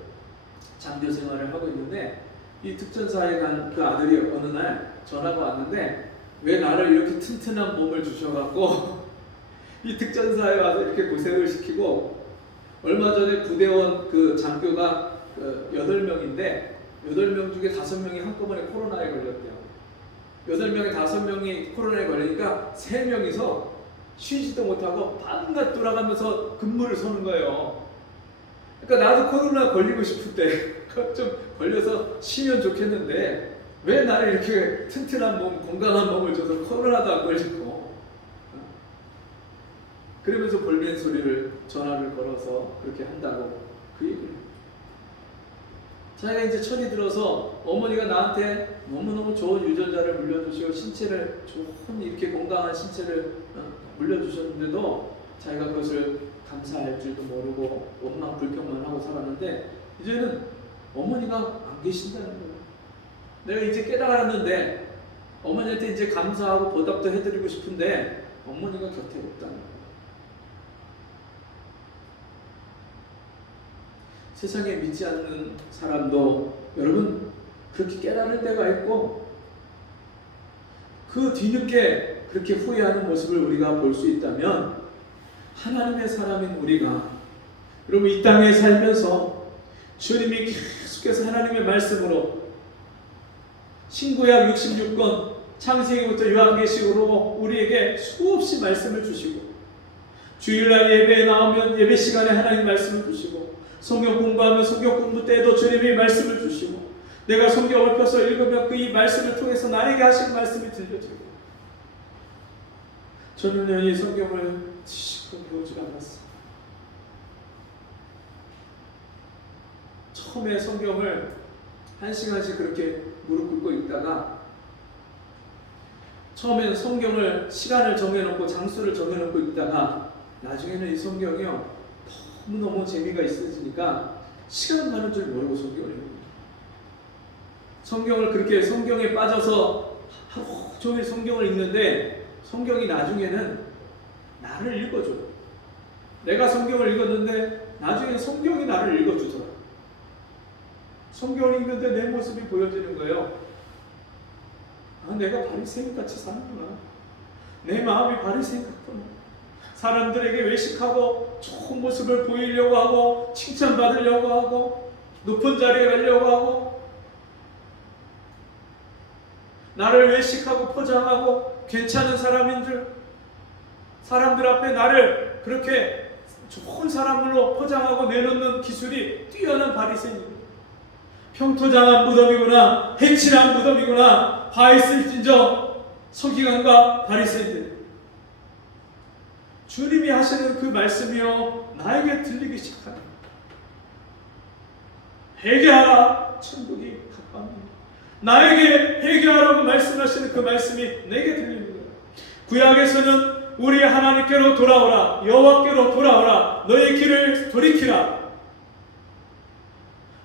장교 생활을 하고 있는데, 이 특전사에 간 그 아들이 어느 날 전화가 왔는데, 왜 나를 이렇게 튼튼한 몸을 주셔갖고 이 특전사에 와서 이렇게 고생을 시키고, 얼마 전에 부대원 그 장교가 8명인데 8명 중에 5명이 한꺼번에 코로나에 걸렸대요. 8명에 5명이 코로나에 걸리니까 3명이서 쉬지도 못하고 밤낮 돌아가면서 근무를 서는 거예요. 그러니까 나도 코로나 걸리고 싶을 때 좀 걸려서 쉬면 좋겠는데 왜 나를 이렇게 튼튼한 몸, 건강한 몸을 줘서 코로나도 안 걸리고, 그러면서 볼멘 소리를 전화를 걸어서 그렇게 한다고 그 얘기를. 자기가 이제 철이 들어서 어머니가 나한테 너무너무 좋은 유전자를 물려주시고 신체를 좋은 이렇게 건강한 신체를 물려주셨는데도 자기가 그것을 감사할 줄도 모르고 원망 불평만 하고 살았는데, 이제는 어머니가 안 계신다는 거예요. 내가 이제 깨달았는데 어머니한테 이제 감사하고 보답도 해드리고 싶은데 어머니가 곁에 없다는 거예요. 세상에 믿지 않는 사람도 여러분 그렇게 깨달을 때가 있고, 그 뒤늦게 그렇게 후회하는 모습을 우리가 볼 수 있다면, 하나님의 사람인 우리가 여러분 이 땅에 살면서 주님이 계속해서 하나님의 말씀으로 신구약 66권 창세기부터 요한계시록으로 우리에게 수없이 말씀을 주시고, 주일날 예배에 나오면 예배 시간에 하나님 말씀을 주시고, 성경 공부하면 성경 공부 때에도 주님이 말씀을 주시고, 내가 성경을 펴서 읽으면 그 이 말씀을 통해서 나에게 하신 말씀이 들려지고, 저는 연히 성경을 지식껏 배우지 않았어요. 처음에 성경을 1시간씩 그렇게 무릎 꿇고 읽다가, 처음에는 성경을 시간을 정해놓고 장소를 정해놓고 읽다가 나중에는 이 성경이요 너무너무 재미가 있어지니까 시간 가는 줄 모르고 성경을 읽는 거예요. 성경을 그렇게 성경에 빠져서 하루 종일 성경을 읽는데 성경이 나중에는 나를 읽어줘요. 내가 성경을 읽었는데 나중에 성경이 나를 읽어주더라. 성경을 읽는데 내 모습이 보여지는 거예요. 아, 내가 바리새인같이 사는구나. 내 마음이 바리새인 같구나. 사람들에게 외식하고 좋은 모습을 보이려고 하고 칭찬받으려고 하고 높은 자리에 가려고 하고 나를 외식하고 포장하고 괜찮은 사람인 줄, 사람들 앞에 나를 그렇게 좋은 사람으로 포장하고 내놓는 기술이 뛰어난 바리새인입니다. 평토장한 무덤이구나, 해칠한 무덤이구나, 화 있을진저 서기관과 바리새인들. 주님이 하시는 그 말씀이요 나에게 들리기 시작합니다. 회개하라, 천국이 가까웁니다. 나에게 회개하라고 말씀하시는 그 말씀이 내게 들립니다. 구약에서는 우리 하나님께로 돌아오라, 여호와께로 돌아오라, 너의 길을 돌이키라,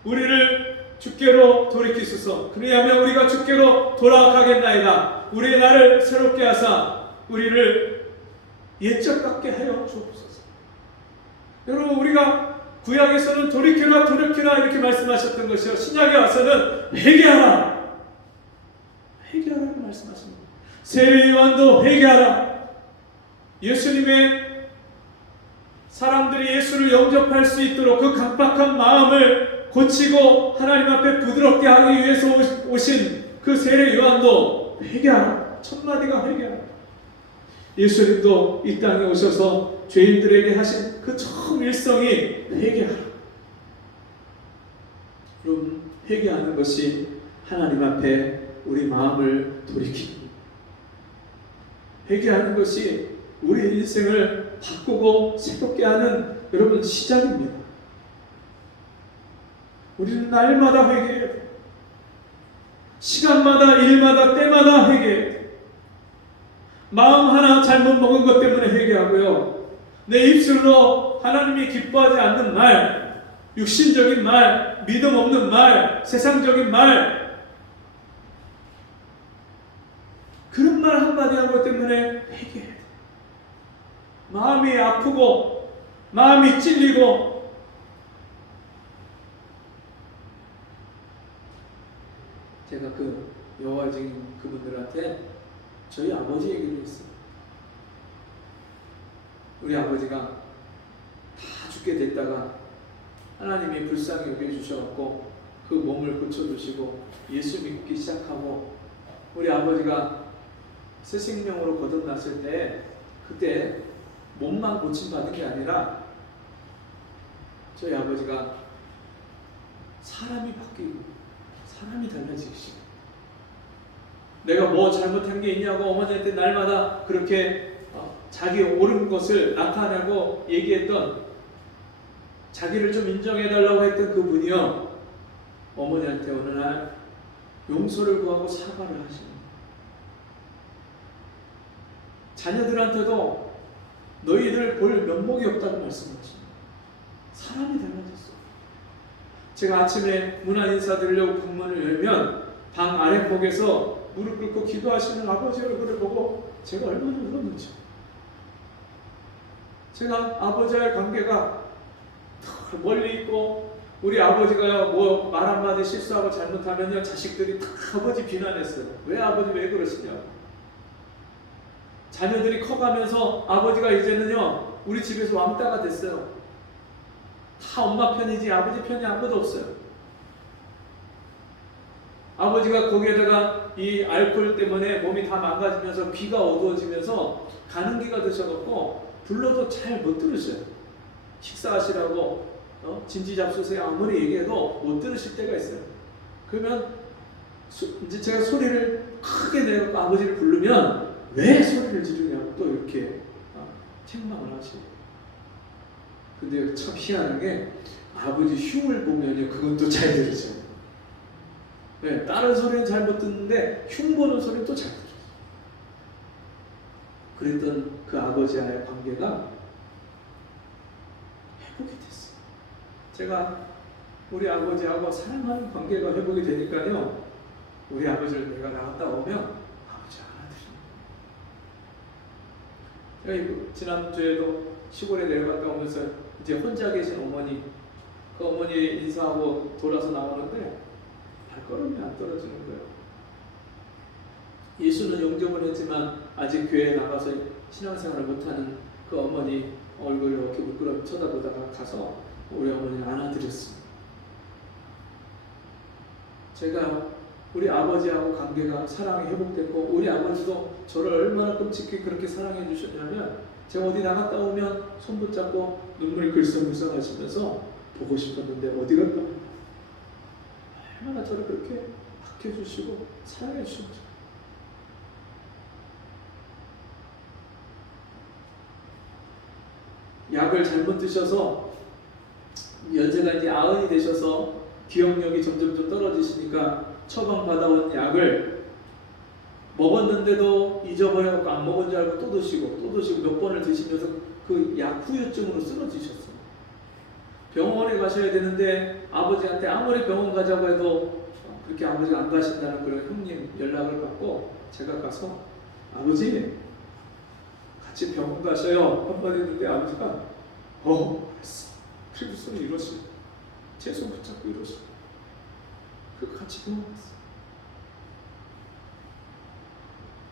우리를 주께로 돌이키소서. 그리하면 우리가 주께로 돌아가겠나이다. 우리의 나를 새롭게 하사 우리를 옛적 같게 하여 주옵소서. 여러분, 우리가 구약에서는 돌이키라 돌이키라 이렇게 말씀하셨던 것이요, 신약에 와서는 회개하라, 회개하라고 말씀하십니다. 세례요한도 회개하라. 예수님의 사람들이 예수를 영접할 수 있도록 그 강박한 마음을 고치고 하나님 앞에 부드럽게 하기 위해서 오신 그 세례 요한도 회개하라, 첫 마디가 회개하라. 예수님도 이 땅에 오셔서 죄인들에게 하신 그 처음 일성이 회개하라. 여러분, 회개하는 것이 하나님 앞에 우리 마음을 돌이킵니다. 회개하는 것이 우리 인생을 바꾸고 새롭게 하는 여러분 시작입니다. 우리는 날마다 회개해야 돼요. 시간마다, 일마다, 때마다 회개해야 돼요. 마음 하나 잘못 먹은 것 때문에 회개하고요, 내 입술로 하나님이 기뻐하지 않는 말, 육신적인 말, 믿음 없는 말, 세상적인 말, 그런 말 한마디 한 것 때문에 회개해야 돼요. 마음이 아프고 마음이 찔리고, 제가 그 여호와 증인 그분들한테 저희 아버지 얘기를 했어요. 우리 아버지가 다 죽게 됐다가 하나님이 불쌍히 여겨주셔서 그 몸을 고쳐주시고 예수 믿기 시작하고, 우리 아버지가 새 생명으로 거듭났을 때 그때 몸만 고침받은 게 아니라 저희 아버지가 사람이 바뀌고 사람이 달라지기 시작. 내가 뭐 잘못한 게 있냐고 어머니한테 날마다 그렇게 자기 옳은 것을 나타내고 얘기했던, 자기를 좀 인정해달라고 했던 그분이요, 어머니한테 어느 날 용서를 구하고 사과를 하십니다. 자녀들한테도 너희들 볼 면목이 없다고 말씀하십니다. 사람이 달라졌어. 제가 아침에 문안 인사드리려고 방문을 열면 방 아래폭에서 무릎 꿇고 기도하시는 아버지 얼굴을 보고 제가 얼마나 울었는지. 제가 아버지와의 관계가 멀리 있고, 우리 아버지가 뭐 말 한마디 실수하고 잘못하면요, 자식들이 다 아버지 비난했어요. 왜 아버지 왜 그러시냐고. 자녀들이 커가면서 아버지가 이제는요 우리 집에서 왕따가 됐어요. 다 엄마 편이지 아버지 편이 아무도 없어요. 아버지가 거기에다가 이 알코올 때문에 몸이 다 망가지면서 귀가 어두워지면서 가는기가 드셔갖고 불러도 잘 못 들으셔요. 식사하시라고 진지잡수세요 아무리 얘기해도 못 들으실 때가 있어요. 그러면 이제 제가 소리를 크게 내고 아버지를 부르면 왜 소리를 지르냐고 또 이렇게 책망을 하시고. 근데 참 희한한 게 아버지 흉을 보면요 그건 또 잘 들으죠. 네, 다른 소리는 잘 못 듣는데 흉 보는 소리는 또 잘 들어요. 그랬던 그 아버지와의 관계가 회복이 됐어요. 제가 우리 아버지하고 사랑하는 관계가 회복이 되니까요, 우리 아버지를 내가 나갔다 오면 아버지 안아드립니다. 제가 지난주에도 시골에 내려갔다 오면서 이제 혼자 계신 어머니, 그 어머니 인사하고 돌아서 나오는데 발걸음이 안 떨어지는 거예요. 예수는 영접을 했지만 아직 교회에 나가서 신앙생활을 못하는 그 어머니 얼굴을 이렇게 물끄러미 쳐다보다가 가서 우리 어머니를 안아드렸습니다. 제가 우리 아버지하고 관계가 사랑이 회복됐고 우리 아버지도 저를 얼마나 끔찍히 그렇게 사랑해 주셨냐면 제가 어디 나갔다 오면 손 붙잡고 눈물이 글썽글썽 하시면서 보고 싶었는데 어디 갔다 얼마나 저를 그렇게 아껴주시고 사랑해 주셨죠. 약을 잘못 드셔서 연세가 이제 90이 되셔서 기억력이 점점 떨어지시니까 처방받아온 약을 먹었는데도 잊어버려서 안 먹은 줄 알고 또 드시고 몇 번을 드시면서 그 약 후유증으로 쓰러지셨어요. 병원에 가셔야 되는데 아버지한테 아무리 병원 가자고 해도 그렇게 아버지가 안 가신다는 그런 형님 연락을 받고 제가 가서 아버지 같이 병원 가셔요 한마디 했는데 아버지가 알았어. 그리고 손이 이러시 제 손 붙잡고 이러시 그 같이 병원 갔어요.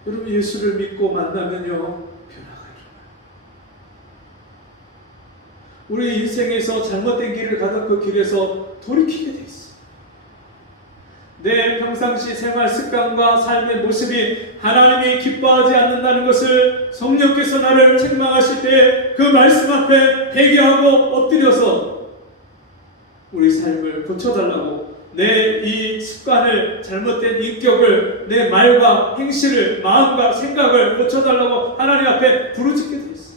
여러분 예수를 믿고 만나면요 변화가 일어나요. 우리 인생에서 잘못된 길을 가던 그 길에서 돌이키게 돼 있어요. 내 평상시 생활 습관과 삶의 모습이 하나님이 기뻐하지 않는다는 것을 성령께서 나를 책망하실 때 그 말씀 앞에 회개하고 엎드려서 우리 삶을 고쳐달라고 내 이 습관을 잘못된 인격을 내 말과 행실을 마음과 생각을 고쳐달라고 하나님 앞에 부르짖게 돼 있어요.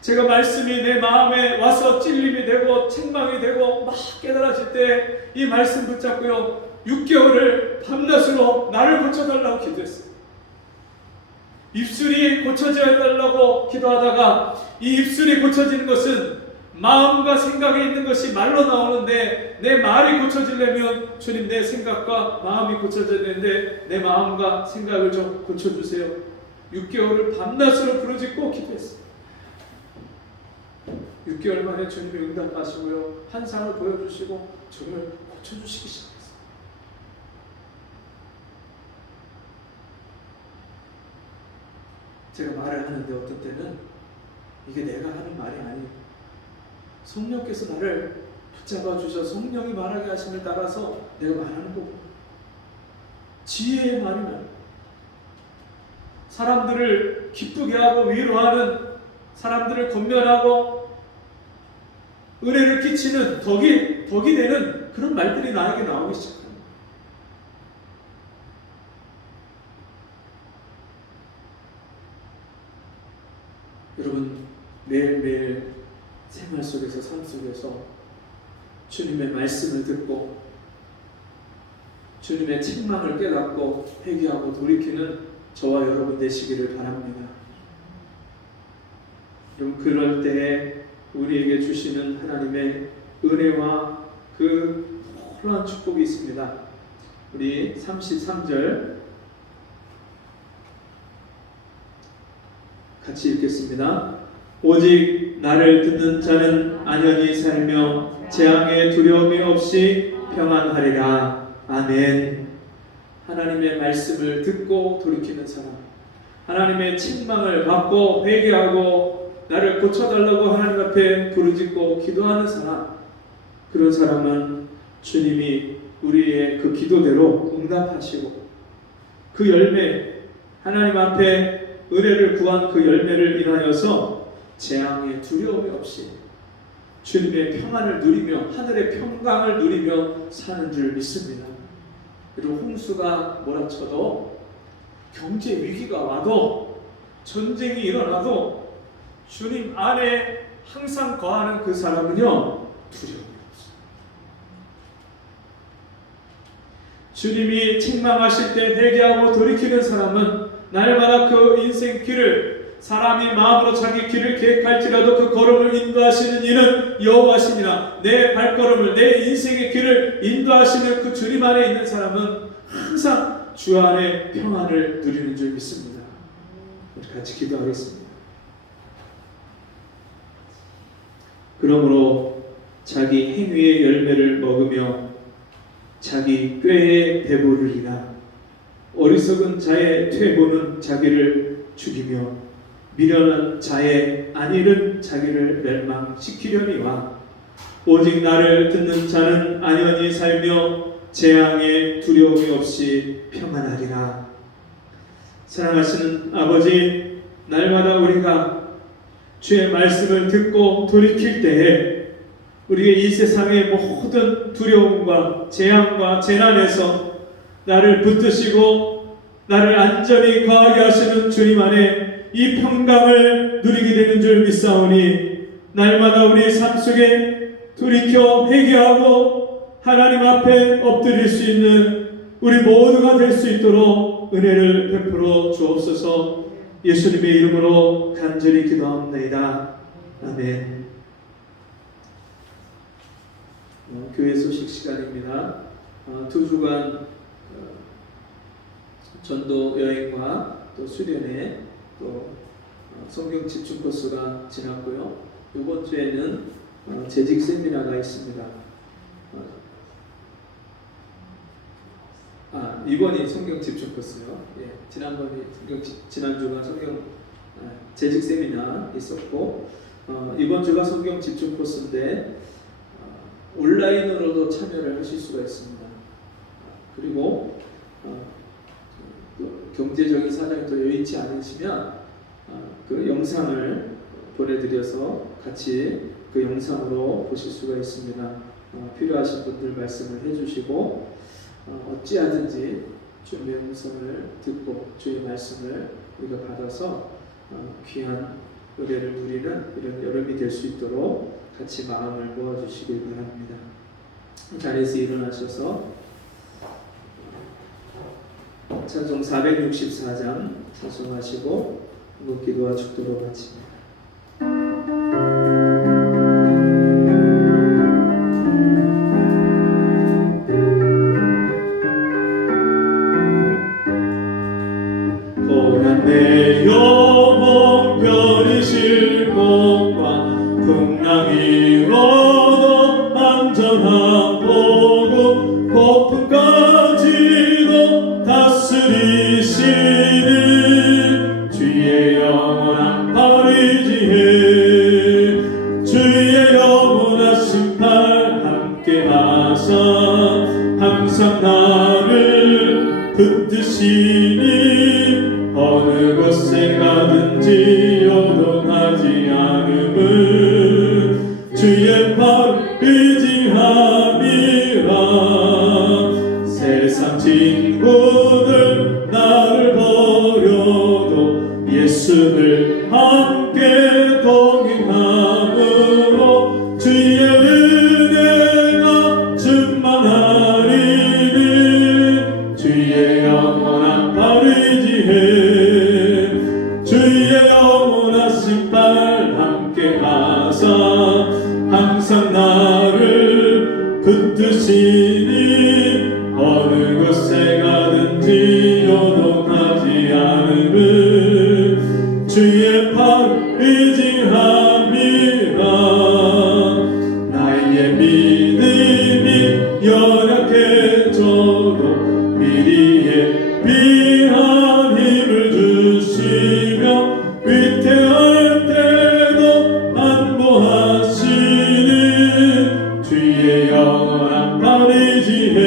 제가 말씀이 내 마음에 와서 찔림이 되고 책망이 되고 막 깨달아질 때 이 말씀 붙잡고요 6개월을 밤낮으로 나를 고쳐달라고 기도했어요. 입술이 고쳐져야 달라고 기도하다가 이 입술이 고쳐지는 것은 마음과 생각에 있는 것이 말로 나오는데 내 말이 고쳐지려면 주님 내 생각과 마음이 고쳐져야 되는데 내 마음과 생각을 좀 고쳐주세요. 6개월을 밤낮으로 부르짖고 기도했어요. 6개월 만에 주님이 응답하시고요. 환상을 보여주시고 저를 고쳐주시기 시작했어요. 제가 말을 하는데 어떤 때는 이게 내가 하는 말이 아니에요. 성령께서 나를 붙잡아 주셔서 성령이 말하게 하심을 따라서 내가 말하는 거고 지혜의 말이면 사람들을 기쁘게 하고 위로하는 사람들을 권면하고 은혜를 끼치는 덕이 되는 그런 말들이 나에게 나오기 시작합니다. 여러분 매일매일 생활 속에서 삶 속에서 주님의 말씀을 듣고 주님의 책망을 깨닫고 회개하고 돌이키는 저와 여러분 되시기를 바랍니다. 여러분 그럴 때에 우리에게 주시는 하나님의 은혜와 그 놀라운 축복이 있습니다. 우리 33절 같이 읽겠습니다. 오직 나를 듣는 자는 안연히 살며 재앙의 두려움이 없이 평안하리라. 아멘. 하나님의 말씀을 듣고 돌이키는 사람, 하나님의 책망을 받고 회개하고 나를 고쳐달라고 하나님 앞에 부르짖고 기도하는 사람, 그런 사람은 주님이 우리의 그 기도대로 응답하시고 그 열매, 하나님 앞에 은혜를 구한 그 열매를 인하여서 재앙의 두려움이 없이 주님의 평안을 누리며 하늘의 평강을 누리며 사는 줄 믿습니다. 그리고 홍수가 몰아쳐도 경제 위기가 와도 전쟁이 일어나도 주님 안에 항상 거하는 그 사람은요 두려움이 없어요. 주님이 책망하실 때 회개하고 돌이키는 사람은 날마다 그 인생 길을 사람이 마음으로 자기 길을 계획할지라도 그 걸음을 인도하시는 이는 여호와시니라. 내 발걸음을 내 인생의 길을 인도하시는 그 주님 안에 있는 사람은 항상 주 안에 평안을 누리는 줄 믿습니다. 우리 같이 기도하겠습니다. 그러므로 자기 행위의 열매를 먹으며 자기 꾀에 배부르리라. 어리석은 자의 퇴보는 자기를 죽이며 미련한 자의 안일은 자기를 멸망시키려니와 오직 나를 듣는 자는 안연히 살며 재앙의 두려움이 없이 평안하리라. 사랑하시는 아버지, 날마다 우리가 주의 말씀을 듣고 돌이킬 때에 우리의 이 세상의 모든 두려움과 재앙과 재난에서 나를 붙드시고 나를 안전히 거하게 하시는 주님 안에 이 평강을 누리게 되는 줄 믿사오니, 날마다 우리 삶 속에 돌이켜 회개하고 하나님 앞에 엎드릴 수 있는 우리 모두가 될 수 있도록 은혜를 베풀어 주옵소서. 예수님의 이름으로 간절히 기도합니다. 아멘. 교회 소식 시간입니다. 2주간 전도 여행과 또 수련회 또 성경 집중 코스가 지났고요. 이번 주에는 재직 세미나가 있습니다. 이번이 성경 집중 코스요. 예, 지난주가 성경 재직 세미나 있었고, 이번 주가 성경 집중 코스인데 온라인으로도 참여를 하실 수가 있습니다. 그리고 경제적인 사정이 또 여의치 않으시면 그 영상을 보내드려서 같이 그 영상으로 보실 수가 있습니다. 필요하신 분들 말씀을 해주시고, 어찌하든지 주의 음성을 듣고 주의 말씀을 우리가 받아서 귀한 은혜를 누리는 이런 여름이 될 수 있도록 같이 마음을 모아주시길 바랍니다. 자리에서 일어나셔서 찬송 464장 찬송하시고 한국 기도와 축도로 마칩니다. 내 영혼 편이실 곳과 풍랑이 얻어 안전한 보고 폭풍까지도 다스리시는 주의 영원한 파리지에 주의 영원하신 팔 함께 하사 항상 나를 붙드시니 어느 곳에 가든지 요동하지 않음은 주의 팔 의지함이라. 세상 친구들 나를 버려도 예수를 함께 동행함으로 주의 은혜가 충만하리니 주의 영원한 팔 의지해 주의 영원하신 팔 함께 하사 항상 나를 붙드시니 어느 곳에 가든지 요동하지 않음은 주의 팔 의지함이라. 나의 믿음이 연약해져도 미리 예비한 힘을 주시며 위태할 때도 안보하시는 주의 영원한 팔 의지해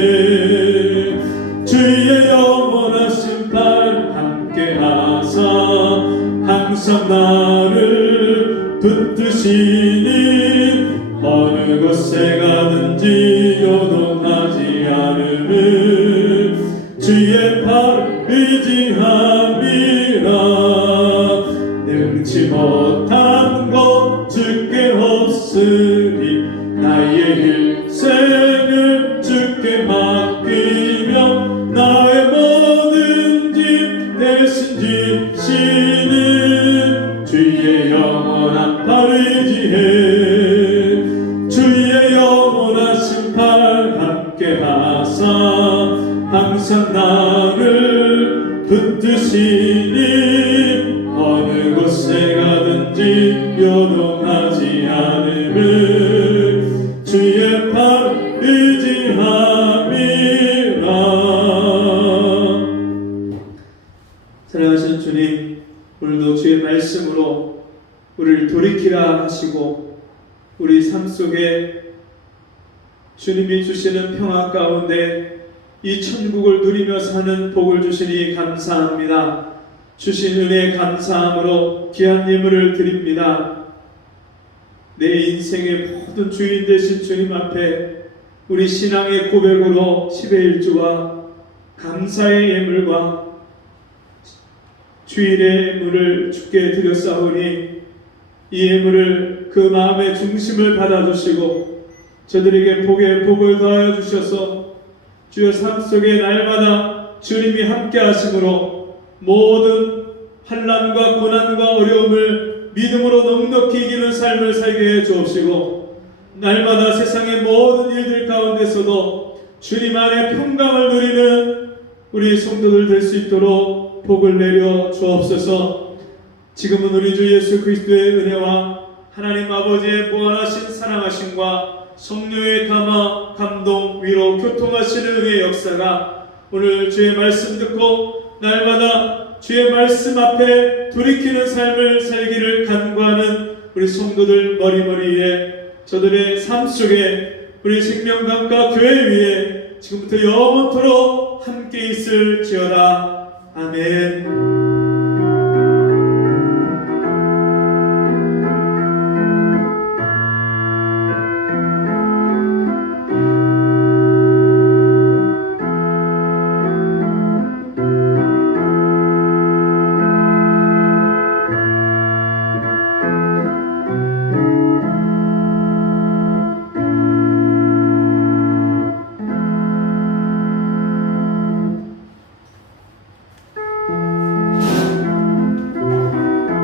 주의 영원하신 팔 함께 하사 항상 나를 붙드시니 어느 곳에 가든지 요동하지 않음은 주의 팔 의지함이라. 능치 못한 것 주께 없으니 나의 일생을 주께 맡기며 나의 모든 짐 대신 지시는 주의 영원한 팔 의지해 주의 영원하신 팔 함께 하사 항상 나를 붙드시니 어느 곳에 가든지 요동하지 않음은 주의 팔 의지함이라. 사랑하시는 주님, 오늘도 주의 말씀으로 우리를 돌이키라 하시고 우리 삶 속에 주님이 주시는 평안 가운데 이 천국을 누리며 사는 복을 주시니 감사합니다. 주신 은혜 감사함으로 귀한 예물을 드립니다. 내 인생의 모든 주인 되신 주님 앞에 우리 신앙의 고백으로 10의 1주와 감사의 예물과 주일의 예물을 주께 드렸사오니 이 예물을 그 마음의 중심을 받아주시고 저들에게 복에 복을 더하여 주셔서 주의 삶 속에 날마다 주님이 함께 하심으로 모든 환난과 고난과 어려움을 믿음으로 넉넉히 이기는 삶을 살게 해 주옵시고 날마다 세상의 모든 일들 가운데서도 주님 안에 평강을 누리는 우리 성도들 될 수 있도록 복을 내려 주옵소서. 지금은 우리 주 예수 그리스도의 은혜와 하나님 아버지의 무한하신 사랑하심과 성령의 감화, 감동, 위로, 교통하시는 은혜의 역사가 오늘 주의 말씀 듣고 날마다 주의 말씀 앞에 돌이키는 삶을 살기를 간구하는 우리 성도들 머리머리에 저들의 삶 속에 우리 생명감과 교회 위에 지금부터 영원토록 함께 있을지어다. 아멘.